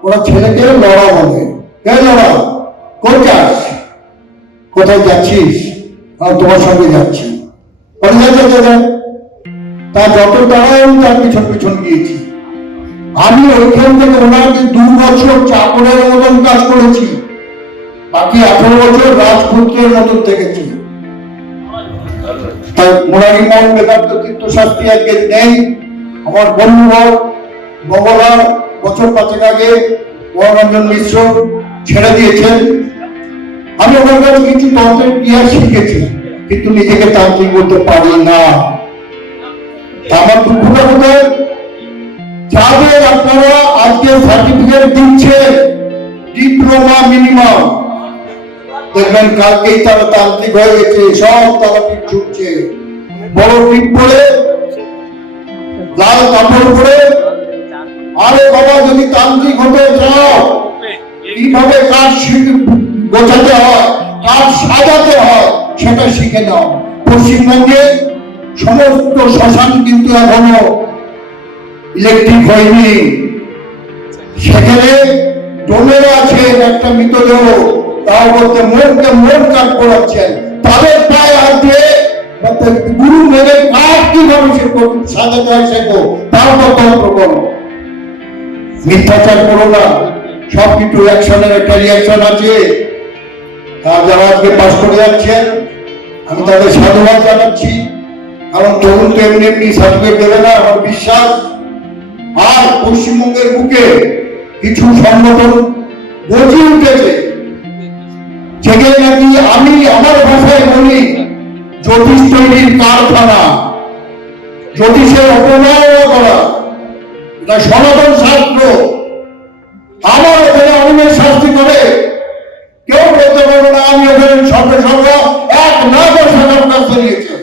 ওরা ছেলেকে লড়া বলে, এ লড়া কোথায় যাস, কোথায় যাচ্ছিস? আমি তোমার সঙ্গে যাচ্ছি। তা যত তারাই আমি তার পিছন পিছন গিয়েছি। আমি ওইখান থেকে ওনাকে 2 বছর চাকরের মতন কাজ করেছি, বাকি 18 বছর রাজপুত্রের মতন থেকেছি। তাই মোরারি মোহন বেদান্ত তীর্থ শাস্ত্রী আজকে নেই, আমার বন্ধুবর বগলা বছর 5 আগে মনোরঞ্জন মিশ্র ছেড়ে দিয়েছেন। আমি ওনার কাছে কিছু তন্ত্রের ক্রিয়া শিখেছি, কিন্তু নিজেকে তান্ত্রিক বলতে পারি না। আমার দুঃখটা কোথায়, যাদের আপনারা আজকে সার্টিফিকেট দিচ্ছেন ডিপ্লোমা মিনিমাম, দেখবেন কালকেই তারা তান্ত্রিক হয়ে গেছে, সব তারাপীঠ ছুটছে, বড় টিপ পরে লাল কাপড় পরে। আরে বাবা, যদি তান্ত্রিক হতে চাও, কিভাবে কাজ গোছাতে হয়, কাজ সাজাতে হয়, সেটা শিখে নাও। পশ্চিমবঙ্গে সমস্ত শ্মশান কিন্তু এখনো ইলেকট্রিক হয়নি। সেখানে ডোমের আছে একটা মৃতদেহ, তাও বলতে মন কাজ করাচ্ছেন, তাদের পায়ে হাত দিয়ে গুরু মেরে কাজ কিভাবে সাজাতে হয় শেখো, তাও তো তন্ত্র করো। মিথ্যাচার করো না, সবকিছু অ্যাকশনের একটা রিয়াকশন আছে। যারা আজকে পাস করে যাচ্ছেন, আমি তাদের সাধুবাদ জানাচ্ছি, কারণ তরুণ তো এমনি এমনি সার্টিফিকেট দেবে না, আমার বিশ্বাস। আর পশ্চিমবঙ্গের বুকে কিছু সংগঠন গজিয়ে উঠেছে, যেখানে নাকি আমি আমার ভাষায় বলি জ্যোতিষ তৈরির কারখানা, জ্যোতিষের অপমাননা করা, এটা সনাতন শাস্ত্র। আমার ওখানে অনিমেষ শাস্তি করে কেউ বলতে পারবে না আমি ওখানে সর্বে সর্বা 1 লাখ টাকার কাজ নিয়েছে।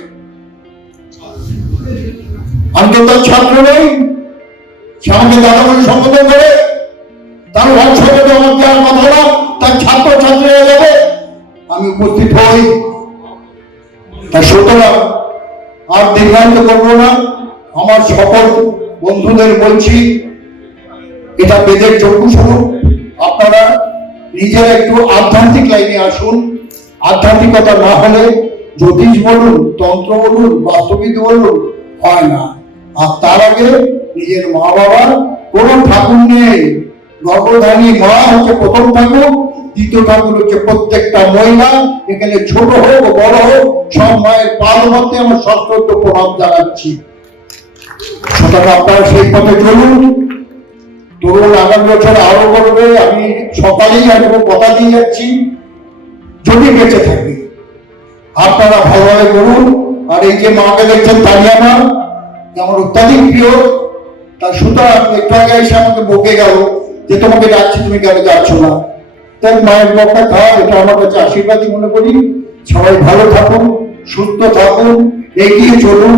আমি তো তার ছাত্র নই, সে আমাকে দাদা বলে সম্বোধন করে, তার হোয়াটসঅ্যাপে তো আমার দেওয়ার কথা না, তার ছাত্র ছাত্রীরা যাবে, আমি উপস্থিত হই। তা সুতরাং আর দীর্ঘায়িত করবো না, আমার সকল বন্ধুদের বলছি, এটা বেদের চক্ষু স্বরূপ। আপনারা নিজেরা একটু আধ্যাত্মিক লাইনে আসুন। আধ্যাত্মিকতা না হলে জ্যোতিষ বলুন, তন্ত্র বলুন, বাস্তবিক বলুন, হয় না। আর তার আগে নিজের মা বাবার কোনো ঠাকুর নেই। গর্ভধারী মা হচ্ছে প্রথম ঠাকুর, দ্বিতীয় ঠাকুর হচ্ছে প্রত্যেকটা মহিলা। এখানে ছোট হোক বড় হোক, সব মায়ের পাদ মধ্যে আমার সশ্রদ্ধ প্রণাম জানাচ্ছি। সুতরাং আপনারা সেই পথে চলুন। তরুণ আগামী বছর আরো করবে, আমি সকালেই আসবো, কথা দিয়ে যাচ্ছি, যদি বেঁচে থাকি। আপনারা ভালোভাবে করুন। আর এই যে মাকে দেখছেন তানিয়া মা, আমার অত্যাধিক প্রিয়, তার সুতরাং একটু আগে এসে আমাকে বকে গেল যে তোমাকে ডাকছি, তুমি কেন যাচ্ছ না। তাই মায়ের বকা খাওয়া, এটা আমার কাছে আশীর্বাদই মনে করি। সবাই ভালো থাকুন, সুস্থ থাকুন, এগিয়ে চলুন,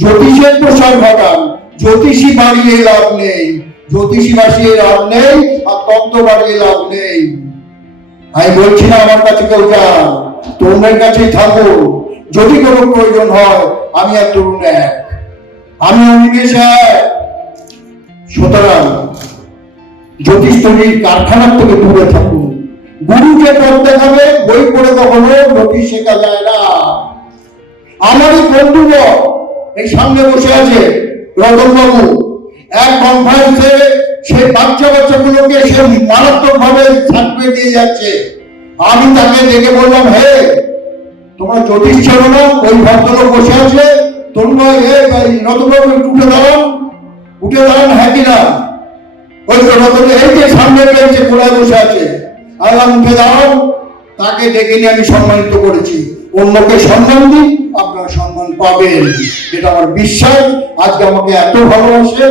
জ্যোতিষের প্রসার ঘটান। জ্যোতিষী বাড়িয়ে লাভ নেই, জ্যোতিষী বাসিয়ে লাভ নেই, আর তন্ত্র বাড়িয়ে লাভ নেই। আমি বলছি না আমার কাছে কেউ যান, তরুণের কাছেই থাকো। যদি কোনো প্রয়োজন হয়, আমি আর তরুণ এক, আমি অনিমেষ এক। সুতরাং জ্যোতিষ তৈরির কারখানার থেকে দূরে থাকুন। গুরুকে পথ দেখাবে, বই পড়ে কখনো জ্যোতিষ শেখা যায় না। আমারই বন্ধুবর এই সামনে বসে আছে রতন বাবু, এক কনফারেন্সে সে বাচ্চাগুলোকে সে মারাত্মক ভাবে সার্টিফিকেট দিয়ে যাচ্ছে। আমি তাকে ডেকে বললাম, হে তোমরা জ্যোতিষ ছিল না? ওই ভদ্রলোক বসে আছে, তোমরা রতনবাবু একটু উঠে দাঁড়ান, হ্যাঁ কিনা? ওই রতন এই যে সামনে রয়েছে, কোলায় বসে আছে, আর উঠে দাঁড়ান। তাকে ডেকে নিয়ে আমি সম্মানিত করেছি। অন্যকে সম্মান দিই, আপনারা সম্মান পাবেন, এটা আমার বিশ্বাস। আজকে আমাকে এত ভালোবাসে,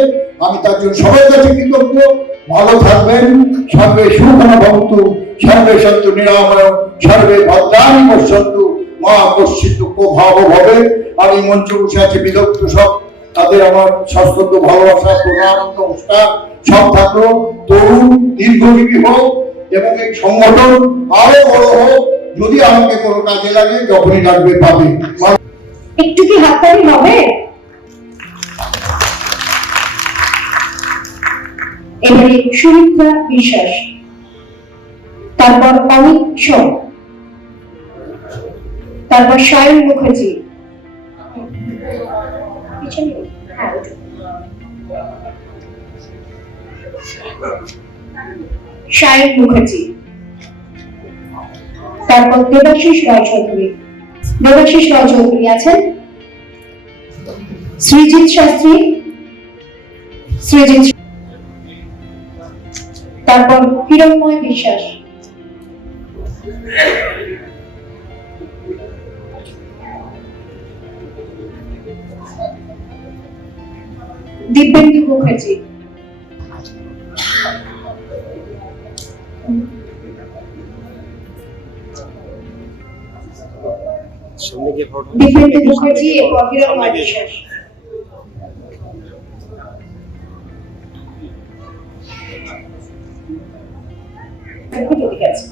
আমি তার জন্য সবার কাছে কৃতজ্ঞ। ভালো থাকবেন, সর্বে সুখনা ভবতু, সর্বে সন্তু নিরাময়, সর্বে ভদ্রাণি পশ্যন্তু, মা কশ্চিৎ দুঃখভাব ভবে। আর এই মঞ্চে বসে আছে বিদগ্ধ সব, তাদের আমার সশ্রদ্ধ ভালোবাসা, প্রণাম, নমস্কার সব থাকলো। তরুণ দীর্ঘজীবী হোক এবং এই সংগঠন আরো বড় হোক। যদি আমাকে কোনো কাজে লাগে, যখনই লাগবে পাবে। একটু কি হাততালি হবে? এবারে সুমিত্রা বিশ্বাস, তারপর অমিত সোম, তারপর সায়ন মুখার্জি, হ্যাঁ, শায়ন মুখার্জি, তারপর দেবাশিস রায়চৌধুরী। দেবাশিস রায়চৌধুরী আছেন। সৃজিত শাস্ত্রী, সৃজিত, তারপর হিরণময় বিশ্বাস, দিব্যেন্দু মুখার্জি, দিব্যেন্দু মুখার্জি এবং হিরণময় বিশ্বাস। ঠিক আছে,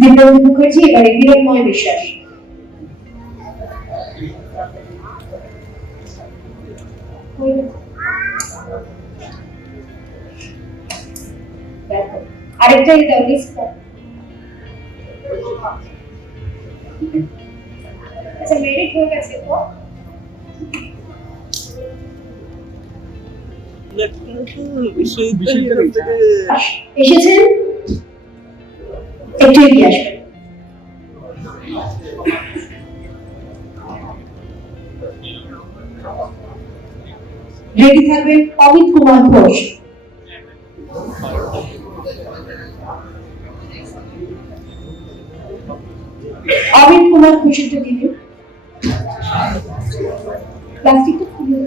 দিব্যেন্দু মুখার্জি এবারে হিরণময় বিশ্বাস। আরেকটা দাও লিস্ট। আচ্ছা, মেরিট হয়ে গেছে তো? এসেছেন, একটু এগিয়ে আসবেন। রেডি থাকবেন অমিত কুমার ঘোষ। অমিত কুমার ঘোষেরটা দিবেন। প্লাস্টিকটা খুলে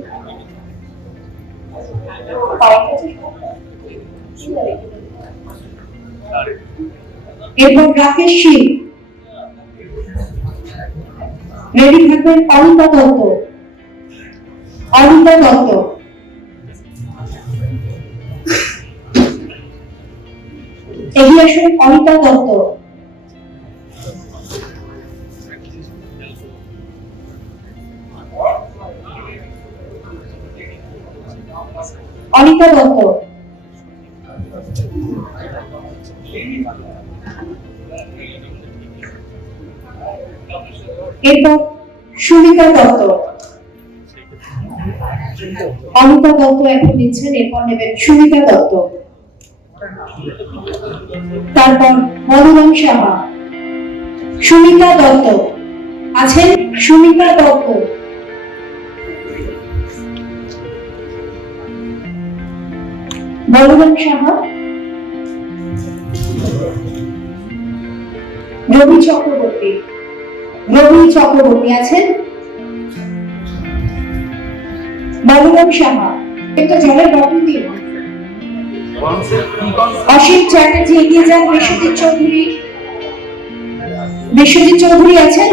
এরপর রাকেশ সিং। রেডি থাকবেন অনিতা দত্ত। অনিতা দত্ত, এগিয়ে আসুন অনিতা দত্ত। অনিতা দত্ত, এরপর সুমিতা দত্ত। অনিতা দত্ত এখন নিচ্ছেন, এরপর নেবেন সুমিতা দত্ত, তারপর মধুরাম সাহা। সুমিতা দত্ত আছেন, সুমিতা দত্ত, বলরাম সাহা, রবি চক্রবর্তী। রবি চক্রবর্তী আছেন, বলরাম সাহা। একটা জলের বটল দিন। অসীম চ্যাটার্জি এগিয়ে যান। বিশ্বজিৎ চৌধুরী। বিশ্বজিৎ চৌধুরী আছেন।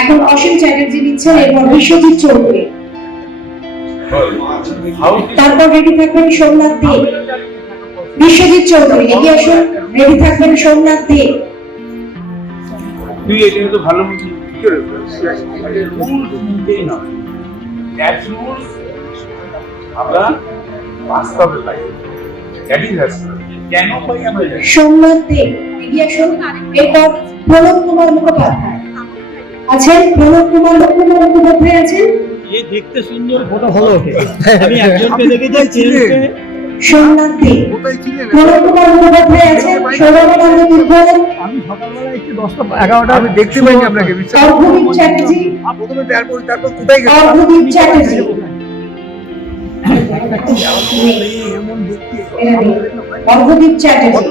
এখন অসীম চ্যাটার্জি নিচ্ছেন, এরপর বিশ্বজিৎ চৌধুরী, তারপর রেডি থাকবেন সোমনাথ দে। বিশ্বজিৎ চৌধুরী এগিয়ে আসুন, রেডি থাকবেন সোমনাথ দে। তুই এটা তো ভালো মতো কি করে আমরা বাস্তবে পাই। কেন পাই আমরা? সোমনাথ দে এগিয়ে আসুন, এরপর প্রণব কুমার মুখোপাধ্যায় আছেন। প্রণব কুমার মুখোপাধ্যায় আছেন। দেখতে সুন্দর ফটো ভালো ওঠে। আমি একজনকে দেখেছি, সোমনাথ দে, প্রণব কুমার মুখোপাধ্যায় আছেন। সৌরভানন্দ দুর্গল। আমি সকালবেলা একটু 10টা-11টা আমি দেখতে পাইনি আপনাকে। অর্ঘদীপ চ্যাটার্জি। প্রথমে তারপর কোথায় গেল? অর্ঘদীপ চ্যাটার্জি। অর্ঘদীপ চ্যাটার্জি।